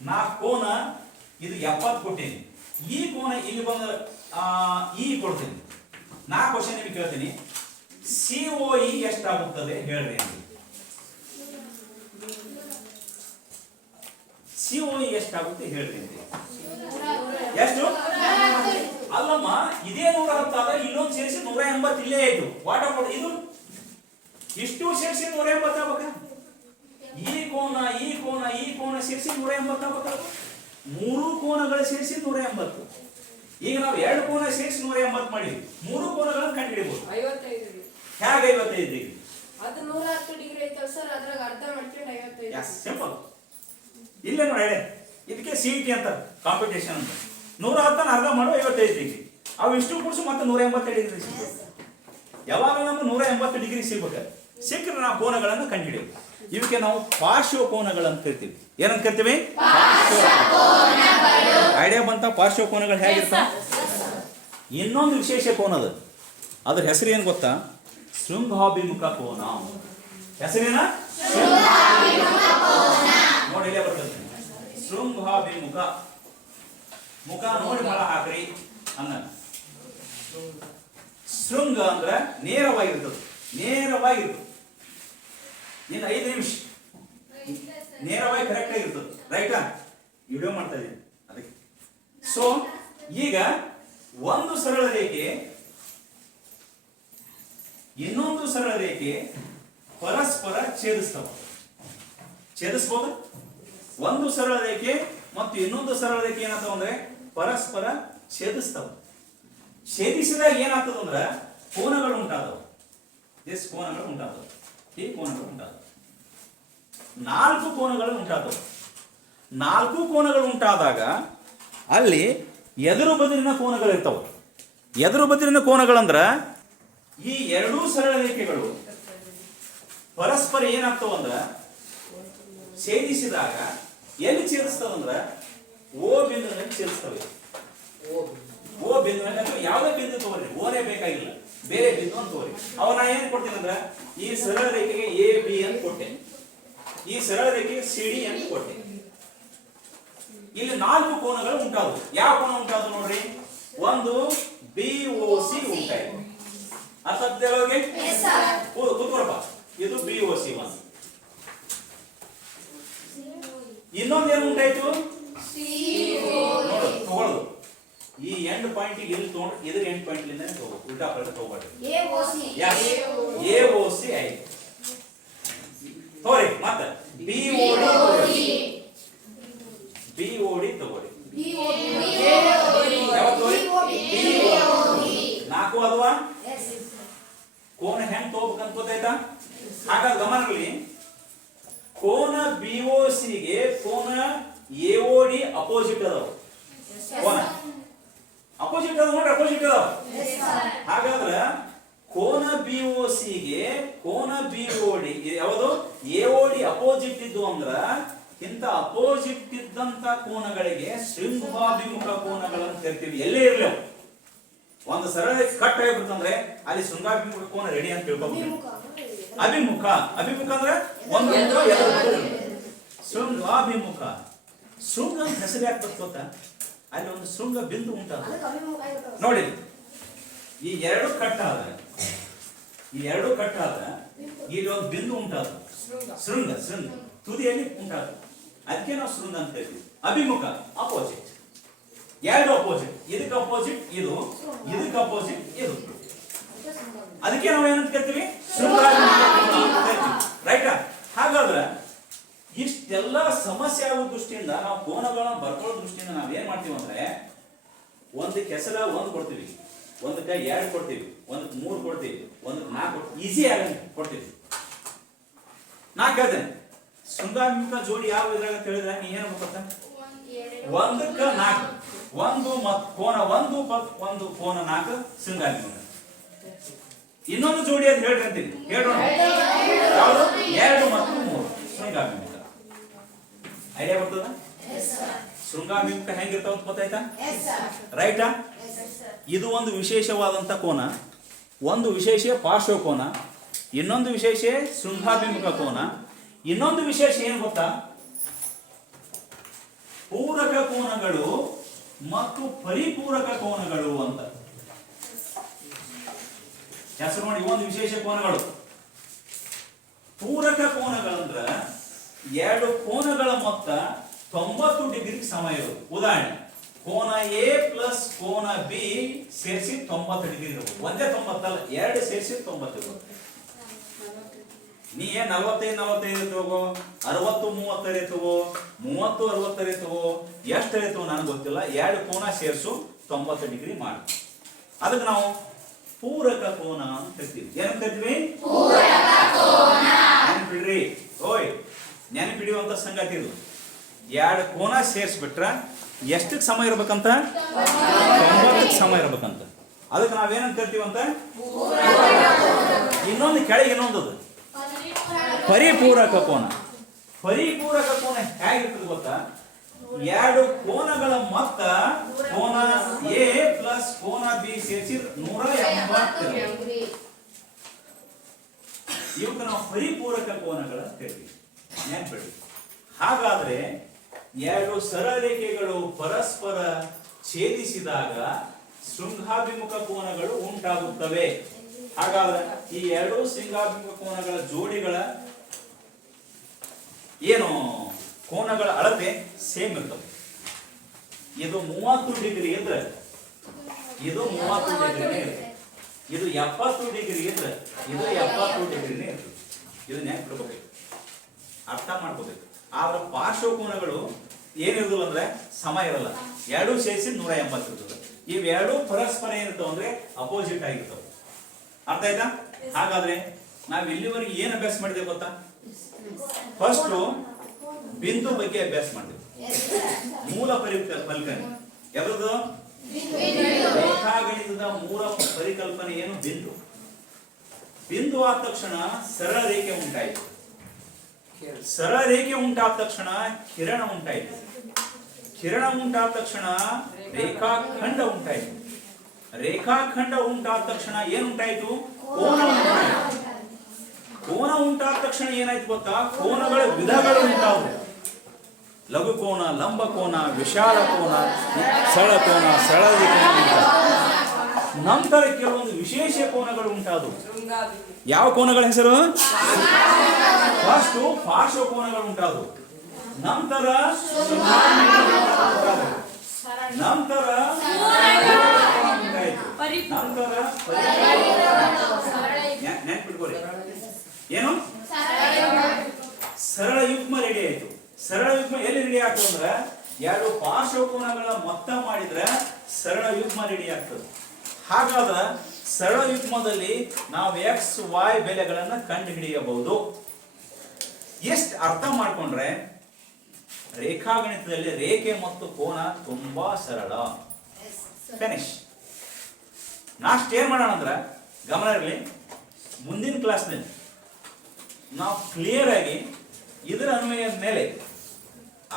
ನಾ ಕೋನ ಇದು 70 ಕೊಟ್ಟೇನಿ, ಈ ಕೋನ ಇಲ್ಲಿ ಬಂದ ಈ ಕೊಡ್ತೀನಿ. ನಾ ಕ್ವಶನ್ ನಿಮಗೆ ಕೇಳ್ತೀನಿ, COE ಎಷ್ಟಾಗುತ್ತದೆ ಹೇಳ್ರಿ ಅಂತ. COE ಎಷ್ಟಾಗುತ್ತೆ ಹೇಳ್ರಿ ಅಂತ. ಎಷ್ಟು? ಅಲ್ಲಮ್ಮ, ಇದೇ 110 ಆದ್ರೆ ಇನ್ನೊಂದು ಸೇರಿಸಿ 180 ಇಲ್ಲೇ ಆಯ್ತು. ವಾಟ್ ಅಬೌಟ್ ಇದು? ಇಷ್ಟು ಸೇರಿಸಿ 180 ಆಗ್ಬೇಕ? ಈ ಕೋನ ಈ ಕೋನ ಈ ಕೋನ ಸೇರಿಸಿ 180 ಆಗ್ಬೇಕ? ಮೂರು ಕೋನಗಳು ಸೇರಿಸಿ 180. ಈಗ ನಾವು ಎರಡು ಕೋನ ಸೇರಿಸಿ 180 ಮಾಡಿದ್ವಿ, ಮೂರು ಕೋನಗಳನ್ನು ಕಂಡುಹಿಡಿಯಬಹುದು. 55 ಡಿಗ್ರಿ. ಹೇಗೆ 55 ಡಿಗ್ರಿ? ಅದು 110 ಡಿಗ್ರಿ ಐತಲ್ಲ ಸರ್, ಅದ್ರಾಗ ಅರ್ಧ ಮಾಡ್ಕೊಂಡು 55. ಸಿಂಪಲ್. ಇಲ್ಲೇ ನೋಡಿ, ಇದಕ್ಕೆ CET ಅಂತ ಕಾಂಪಿಟೇಷನ್ ಅಂತ. 110 ಅರ್ಧ ಮಾಡು 55 ಡಿಗ್ರಿ. ಅವು ಇಷ್ಟು ಕೂಡಿಸು ಮತ್ತೆ 180 ಡಿಗ್ರಿ ಸಿಗ್ಬೇಕು. ಯಾವಾಗ ನಮ್ಗೆ 180 ಡಿಗ್ರಿ ಸಿಗ್ಬೇಕು, ಸಿಕ್ಕರೆ ನಾವು ಕೋನಗಳನ್ನು ಕಂಡುಹಿಡಿಯಬೇಕು. ಇವಕ್ಕೆ ನಾವು ಪಾರ್ಶ್ವ ಕೋನಗಳನ್ನು ಕರಿತೀವಿ. ಏನಂತ ಕರಿತೀವಿ? ಐಡಿಯಾ ಬಂತ? ಪಾರ್ಶ್ವ ಕೋನಗಳು ಹೇಗಿರ್ತಾವ? ಇನ್ನೊಂದು ವಿಶೇಷ ಕೋನ ಅದು, ಅದ್ರ ಹೆಸರು ಏನು ಗೊತ್ತಾ? ಶೃಂಗಾಭಿಮುಖ ಕೋನ. ಹೆಸರೇನ? ನೋಡಿ ಇಲ್ಲೇ ಬರ್ತದೆ, ಶೃಂಗಾಭಿಮುಖ. ಮುಖ ನೋಡಿ ಮಳ ಹಾಕ್ರಿ ಅನ್ನ. ಶೃಂಗ ಅಂದ್ರೆ ನೇರವಾಗಿರ್ತದೆ, ನೇರವಾಗಿರ್ತದೆ. ಇನ್ನು 5 ನಿಮಿಷ ನೇರವಾಗಿ ಕರೆಕ್ಟ್ ಆಗಿರ್ತದೆ. ರೈಟಾ? ವಿಡಿಯೋ ಮಾಡ್ತಾ ಇದ್ದೀನಿ ಅದಕ್ಕೆ. ಸೊ ಈಗ ಒಂದು ಸರಳ ರೇಖೆ ಇನ್ನೊಂದು ಸರಳ ರೇಖೆ ಪರಸ್ಪರ ಛೇದಿಸ್ತವ. ಛೇದಿಸಬಹುದು. ಒಂದು ಸರಳ ರೇಖೆ ಮತ್ತು ಇನ್ನೊಂದು ಸರಳ ರೇಖೆ ಏನಾಗ್ತವ ಅಂದ್ರೆ ಪರಸ್ಪರ ಛೇದಿಸ್ತವ. ಛೇದಿಸಿದಾಗ ಏನಾಗ್ತದ ಅಂದ್ರೆ ಕೋನಗಳು ಉಂಟಾದವು. ಕೋನಗಳು ಉಂಟಾದವು. ಈ ಕೋನಗಳು ಉಂಟಾದವು. 4 ಕೋನಗಳು ಉಂಟಾದವು. 4 ಕೋನಗಳು ಉಂಟಾದಾಗ ಅಲ್ಲಿ ಎದುರು ಬದಿರಿನ ಕೋನಗಳು ಇರ್ತವೆ. ಎದುರು ಬದಿರಿನ ಕೋನಗಳಂದ್ರ ಈ ಎರಡೂ ಸರಳ ರೇಖೆಗಳು ಪರಸ್ಪರ ಏನಾಗ್ತವ ಅಂದ್ರ ಛೇದಿಸಿದಾಗ ಎಲ್ಲಿ ಛೇದಿಸ್ತದಂದ್ರ O ಬಿಂದುವಿನಲ್ಲಿ ಛೇದಿಸ್ತವೆ. ಓ ಬಿಂದು ಅಥವಾ ಯಾವುದೇ ಬಿಂದು ತಗೋರಿ, ಓನೇ ಬೇಕಾಗಿಲ್ಲ, ಬೇರೆ ಬಿಂದು ಅಂತ ತಗೋರಿ. ಅವಾಗ ನಾ ಏನ್ ಕೊಡ್ತೀನಿ ಅಂದ್ರೆ ಈ ಸರಳ ರೇಖೆಗೆ ಎ ಬಿ ಅಂತ ಕೊಟ್ಟೆ, ಈ ಸರಳ ರೇಖೆಗೆ ಸಿ ಡಿ ಅಂತ ಕೊಟ್ಟೆ. ಇಲ್ಲಿ 4 ಕೋನಗಳು ಉಂಟಾದವು. ಯಾವ ಕೋನ ಉಂಟಾದವು ನೋಡ್ರಿ? ಒಂದು ಬಿ ಓ ಸಿ ಉಂಟಾಯಿತು. ಅರ್ಥಾಗಿ ಕೂತ್ಕೊಳಪ್ಪ, ಇದು ಬಿ ಓ ಸಿ ಒಂದು. ಇನ್ನೊಂದೇನು ಉಂಟಾಯ್ತು? ನೋಡು ತಗೊಳ್ಳೋದು, ಈ ಎಂಡ್ ಪಾಯಿಂಟ್ ಇಲ್ಲಿ ತಗೊಂಡು ಇದ್ರ ಎಂಡ್ ಪಾಯಿಂಟ್ ಲಿಂದಾನೆ ತಗೋಬೇಕು, ಉಲ್ಟಾ ಪಲ್ಟಾ ತಗೋಬೇಡಿ. ಎ ಓ ಸಿ ಆಯ್ತು. ತಗೋರಿ ಮತ್ತೆ B O D, B O D ತಗೋರಿ. ಯಾವತ್ತು 4 ಅಲ್ವಾ? ಕೋನ ಹೆಂಗ್ ತಗೋಬೇಕಂತ ಗೊತ್ತಾಯ್ತಾ? ಹಾಗಾಗಿ ಗಮನದಲ್ಲಿ ಕೋನ ಬಿ ಓ ಸಿ ಗೆ ಕೋನ ಎ ಓ ಡಿ ಅಪೋಸಿಟ್ ಅದಾವ. ಕೋನ ಅಪೋಸಿಟ್ ಅದಾವ ನೋಡ್ರಿ, ಅಪೋಸಿಟ್ ಅದಾವ. ಹಾಗಾದ್ರೆ ಕೋನ ಬಿ ಓ ಸಿ ಗೆ ಕೋನ ಬಿ ಓ ಡಿ ಯಾವುದು ಎ ಓ ಡಿ ಅಪೋಸಿಟ್ ಇದ್ದು ಅಂದ್ರ ಇಂತ ಅಪೋಸಿಟ್ ಇದ್ದಂತ ಕೋನಗಳಿಗೆ ಶೃಂಗಾಭಿಮುಖ ಕೋನಗಳಂತ ಕರಿತೀವಿ. ಎಲ್ಲೇ ಇರ್ಲಿ ಒಂದು ಸರಳ ಕಟ್ ಆಗಿಬಿಡ್ತಂದ್ರೆ ಅಲ್ಲಿ ಶೃಂಗಾಭಿಮುಖ ಕೋನ ರೆಡಿ ಅಂತ ತಿಳ್ಕೊಬೇಕು. ಅಭಿಮುಖ, ಅಭಿಮುಖ ಅಂದ್ರೆ ಒಂದು ಶೃಂಗಾಭಿಮುಖ. ಶೃಂಗ ಅಂತ ಹೆಸರು ಯಾಕೆ ಗೊತ್ತಾ? ಅಲ್ಲಿ ಒಂದು ಶೃಂಗ ಬಿಂದು ಉಂಟಾದ ನೋಡಿ. ಈ ಎರಡು ಕಟ್ಟಾದ, ಈ ಎರಡು ಕಟ್ಟಾದ ಇಲ್ಲಿ ಒಂದು ಬಿಂದು ಉಂಟಾದ, ಶೃಂಗ ಶೃಂಗ ತುದಿಯಲ್ಲಿ ಉಂಟಾದ. ಅದಕ್ಕೆ ನಾವು ಶೃಂಗ ಅಂತ ಹೇಳ್ತೀವಿ. ಅಭಿಮುಖ ಅಪೋಸಿಟ್, ಎರಡು ಅಪೋಸಿಟ್, ಇದಕ್ಕೆ ಅಪೋಸಿಟ್ ಇದು, ಇದಕ್ಕೆ ಅಪೋಸಿಟ್ ಇದು. ಅದಕ್ಕೆ ನಾವು ಏನಂತ ಕರಿತೀವಿ? ರೈಟಾ? ಹಾಗಾದ್ರೆ ಇಷ್ಟೆಲ್ಲ ಸಮಸ್ಯೆ ಆಗೋ ದೃಷ್ಟಿಯಿಂದ ನಾವು ಕೋನಗಳನ್ನ ಬರ್ಕೊಳ್ಳೋ ದೃಷ್ಟಿಯಿಂದ ನಾವ್ ಏನ್ ಮಾಡ್ತೀವಿ ಅಂದ್ರೆ ಒಂದು ಕೆಸಲ 1 ಕೊಡ್ತೀವಿ, ಒಂದಕ್ಕೆ 2 ಕೊಡ್ತೀವಿ, ಒಂದಕ್ಕೆ 3 ಕೊಡ್ತೀವಿ, ಒಂದಕ್ಕೆ 4 ಈಸಿ ಆಗಿ ಕೊಡ್ತೀವಿ. ನಾ ಕೇಳ್ತೇನೆ ಶೃಂಗಾಭಿಮುಖ ಜೋಡಿ ಯಾವ ಇದ್ರಾಗ ತಿಳಿದ್ರೆ ನೀ ಏನ್ ಗೊತ್ತಾ? 1ಕ್ಕೆ 4, ಒಂದು ಕೋನ 1 ಕೋನ 4 ಶೃಂಗಾಭಿಮುಖ. ಇನ್ನೊಂದು ಜೋಡಿ ಅಂತ ಹೇಳ್ರಿ ಅಂತೀನಿ, ಹೇಳೋಣ ಯಾವುದು? 2 ಮತ್ತು 3 ಶೃಂಗಾಭಿಮುಖ. ಐಡಿಯಾ ಬರ್ತದ? ಶೃಂಗಾಭಿಮುಖ ಹೆಂಗಿರ್ತಾವ ಅಂತ ಗೊತ್ತಾಯ್ತಾ? ರೈಟಾ? ಇದು ಒಂದು ವಿಶೇಷವಾದಂತ ಕೋನ, ಒಂದು ವಿಶೇಷ ಪಾರ್ಶ್ವ ಕೋನ, ಇನ್ನೊಂದು ವಿಶೇಷ ಶೃಂಗಾಭಿಮುಖ ಕೋನ, ಇನ್ನೊಂದು ವಿಶೇಷ ಏನು ಗೊತ್ತಾ? ಪೂರಕ ಕೋನಗಳು ಮತ್ತು ಪರಿಪೂರಕ ಕೋನಗಳು ಅಂತ ಹೆಸರು ನೋಡಿ. ಒಂದು ವಿಶೇಷ ಕೋನಗಳು. ಪೂರಕ ಕೋನಗಳಂದ್ರ 2 ಕೋನಗಳ ಮೊತ್ತ 90 ಡಿಗ್ರಿಗೆ ಸಮ ಇರೋದು. ಉದಾಹರಣೆ ಕೋನ ಎ ಪ್ಲಸ್ ಕೋನ ಬಿ ಸೇರಿಸಿ 90 ಡಿಗ್ರಿ ಇರಬಹುದು. ಒಂದೇ 90 ಅಲ್ಲ, 2 ಸೇರಿಸಿ 90 ಇರಬಹುದು. ನೀ 45 ತಗೋ, 60-30 ತಗೋ, 30-60 ತಗೋ, ಎಷ್ಟು ತಗೋ ನನಗೆ ಗೊತ್ತಿಲ್ಲ. 2 ಕೋನ ಸೇರಿಸು 90 ಡಿಗ್ರಿ ಮಾಡಿ. ಅದಕ್ಕೆ ನಾವು ಪೂರಕ ಕೋನ ಅಂತ ಕರಿತೀವಿ. ಏನಂತ ಕರಿತೀವಿ? ನೆನಪಿಡ್ರಿ, ಓಯ್ ನೆನಪಿಡಿಯುವಂತ ಸಂಗತಿ ಇದು. 2 ಕೋನ ಸೇರಿಸ್ಬಿಟ್ರ ಎಷ್ಟಕ್ಕೆ ಸಮ ಇರ್ಬೇಕಂತ? 90ಕ್ಕೆ ಸಮ ಇರ್ಬೇಕಂತ. ಅದಕ್ಕೆ ನಾವೇನಂತ ಕರಿತೀವಂತ? ಇನ್ನೊಂದು ಕೆಳಗೆ ಇನ್ನೊಂದು ಪರಿಪೂರಕ ಕೋನ. ಪರಿಪೂರಕ ಕೋನ ಹೇಗಿರ್ತದೆ ಗೊತ್ತಾ? 2 ಕೋನಗಳ ಮೊತ್ತ ಕೋನ ಎ ಪ್ಲಸ್ ಕೋನ ಬಿ ಸೇರಿಸಿ 180. ಇವಕ್ಕೆ ನಾವು ಪರಿಪೂರಕ ಕೋನಗಳ ಕರಿತೀವಿ. ನೆನಪಿಡಿ. ಹಾಗಾದ್ರೆ 2 ಸರಳ ರೇಖೆಗಳು ಪರಸ್ಪರ ಛೇದಿಸಿದಾಗ ಶೃಂಗಾಭಿಮುಖ ಕೋನಗಳು ಉಂಟಾಗುತ್ತವೆ. ಹಾಗಾದ್ರೆ ಈ 2 ಶೃಂಗಾಭಿಮುಖ ಕೋನಗಳ ಜೋಡಿಗಳ ಏನು ಕೋನಗಳ ಅಳತೆ ಸೇಮ್ ಇರ್ತವೆ. ಇದು 30 ಡಿಗ್ರಿ ಇದ್ರೆ ಇದು 30 ಡಿಗ್ರಿನೇ ಇರ್ತದೆ. ಇದು 70 ಡಿಗ್ರಿ ಇದ್ರೆ ಇದು 70 ಡಿಗ್ರಿನೇ ಇರ್ತದೆ. ಇದು ನೆನಪಿಡ್ಬೇಕು, ಅರ್ಥ ಮಾಡ್ಕೋಬೇಕು. ಆದ್ರೆ ಪಾರ್ಶ್ವ ಕೋನಗಳು ಏನಿರೋದಿಲ್ಲ ಅಂದ್ರೆ ಸಮ ಇರಲ್ಲ. 2 ಸೇರಿಸಿ 180 ಇರ್ತದೆ. ಇವೆರಡು ಪರಸ್ಪರ ಏನಿರ್ತಾವ ಅಂದ್ರೆ ಅಪೋಸಿಟ್ ಆಗಿರ್ತಾವ. ಅರ್ಥ ಆಯ್ತಾ? ಹಾಗಾದ್ರೆ ನಾವ್ ಇಲ್ಲಿವರೆಗೆ ಏನ್ ಅಭ್ಯಾಸ ಮಾಡಿದೇವೆ ಗೊತ್ತಾ? ಫಸ್ಟ್ ಬಿಂದು ಬಗ್ಗೆ ಅಭ್ಯಾಸ ಮಾಡಿದ್ವಿ. ಮೂಲ ಪರಿಕಲ್ಪನೆ ಯಾವುದು? ರೇಖಾಗಣಿತದ ಮೂಲ ಪರಿಕಲ್ಪನೆ ಏನು? ಬಿಂದು. ಬಿಂದು ಆದ ತಕ್ಷಣ ಸರಳ ರೇಖೆ ಉಂಟಾಯಿತು. ಸರಳ ರೇಖೆ ಉಂಟಾದ ತಕ್ಷಣ ಕಿರಣ ಉಂಟಾಯಿತು. ಕಿರಣ ಉಂಟಾದ ತಕ್ಷಣ ರೇಖಾಖಂಡ ಉಂಟಾಯಿತು. ರೇಖಾಖಂಡ ಉಂಟಾದ ತಕ್ಷಣ ಏನುಂಟಾಯಿತು? ಕೋನ ಉಂಟಾಯಿತು. ಕೋನ ಉಂಟಾದ ತಕ್ಷಣ ಏನಾಯ್ತು ಗೊತ್ತಾ? ಕೋನಗಳ ವಿಧಗಳು ಉಂಟಾದವು. ಲಘು ಕೋನ, ಲಂಬ ಕೋನ, ವಿಶಾಲ ಕೋನ, ಸರಳ ಕೋನ, ಸರಳ ಕೋನ. ನಂತರ ಕೆಲವೊಂದು ವಿಶೇಷ ಕೋನಗಳು ಉಂಟಾದವು. ಯಾವ ಕೋನಗಳ ಹೆಸರು? ಫಸ್ಟ್ ಪಾರ್ಶ್ವ ಕೋನಗಳು ಉಂಟಾದವು. ನಂತರ ನಂತರ ನಂತರ ನೆನ್ಪಿಟ್ಕೊಳ್ಳಿ, ಏನು? ಸರಳ ಯುಗ್ಮ ರೆಡಿ ಆಯ್ತು. ಸರಳ ಯುಗ್ಮ ಎಲ್ಲಿ ರೆಡಿ ಆಗ್ತದೆ ಅಂದ್ರೆ ಎರಡು ಪಾರ್ಶ್ವಕೋನಗಳ ಮೊತ್ತ ಮಾಡಿದ್ರೆ ಸರಳ ಯುಗ್ಮ ರೆಡಿ ಆಗ್ತದೆ. ಹಾಗಾದ್ರೆ ಸರಳ ಯುಗ್ಮದಲ್ಲಿ ನಾವು ಎಕ್ಸ್ ವೈ ಬೆಲೆಗಳನ್ನು ಕಂಡು ಹಿಡಿಯಬಹುದು. ಎಷ್ಟು ಅರ್ಥ ಮಾಡ್ಕೊಂಡ್ರೆ ರೇಖಾಗಣಿತದಲ್ಲಿ ರೇಖೆ ಮತ್ತು ಕೋನ ತುಂಬಾ ಸರಳ. ಫಿನಿಶ್. ನಾಸ್ಟ್ ಏನ್ ಮಾಡೋಣ ಅಂದ್ರೆ ಗಮನ ಇರಲಿ, ಮುಂದಿನ ಕ್ಲಾಸ್ನಲ್ಲಿ ನಾವು ಕ್ಲಿಯರ್ ಆಗಿ ಇದರ ಅನ್ವಯದ ಮೇಲೆ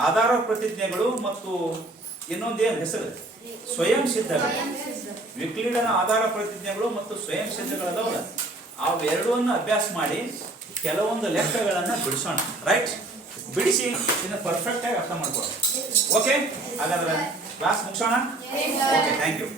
ಆಧಾರ ಪ್ರತಿಜ್ಞೆಗಳು ಮತ್ತು ಇನ್ನೊಂದೇನು ಹೆಸರು ಸ್ವಯಂ ಸಿದ್ಧಗಳು, ವಿಕ್ಲೀಡನ ಆಧಾರ ಪ್ರತಿಜ್ಞೆಗಳು ಮತ್ತು ಸ್ವಯಂ ಸಿದ್ಧಗಳದವಲ್ಲ, ಅವೆರಡನ್ನು ಅಭ್ಯಾಸ ಮಾಡಿ ಕೆಲವೊಂದು ಲೆಕ್ಕಗಳನ್ನ ಬಿಡಿಸೋಣ. ರೈಟ್? ಬಿಡಿಸಿ ಇನ್ನು ಪರ್ಫೆಕ್ಟ್ ಆಗಿ ಅರ್ಥ ಮಾಡ್ಕೊಳ್ಳೋಣ. ಓಕೆ, ಹಾಗಾದ್ರೆ ಕ್ಲಾಸ್ ಮುಗಿಸೋಣ. Okay, thank you.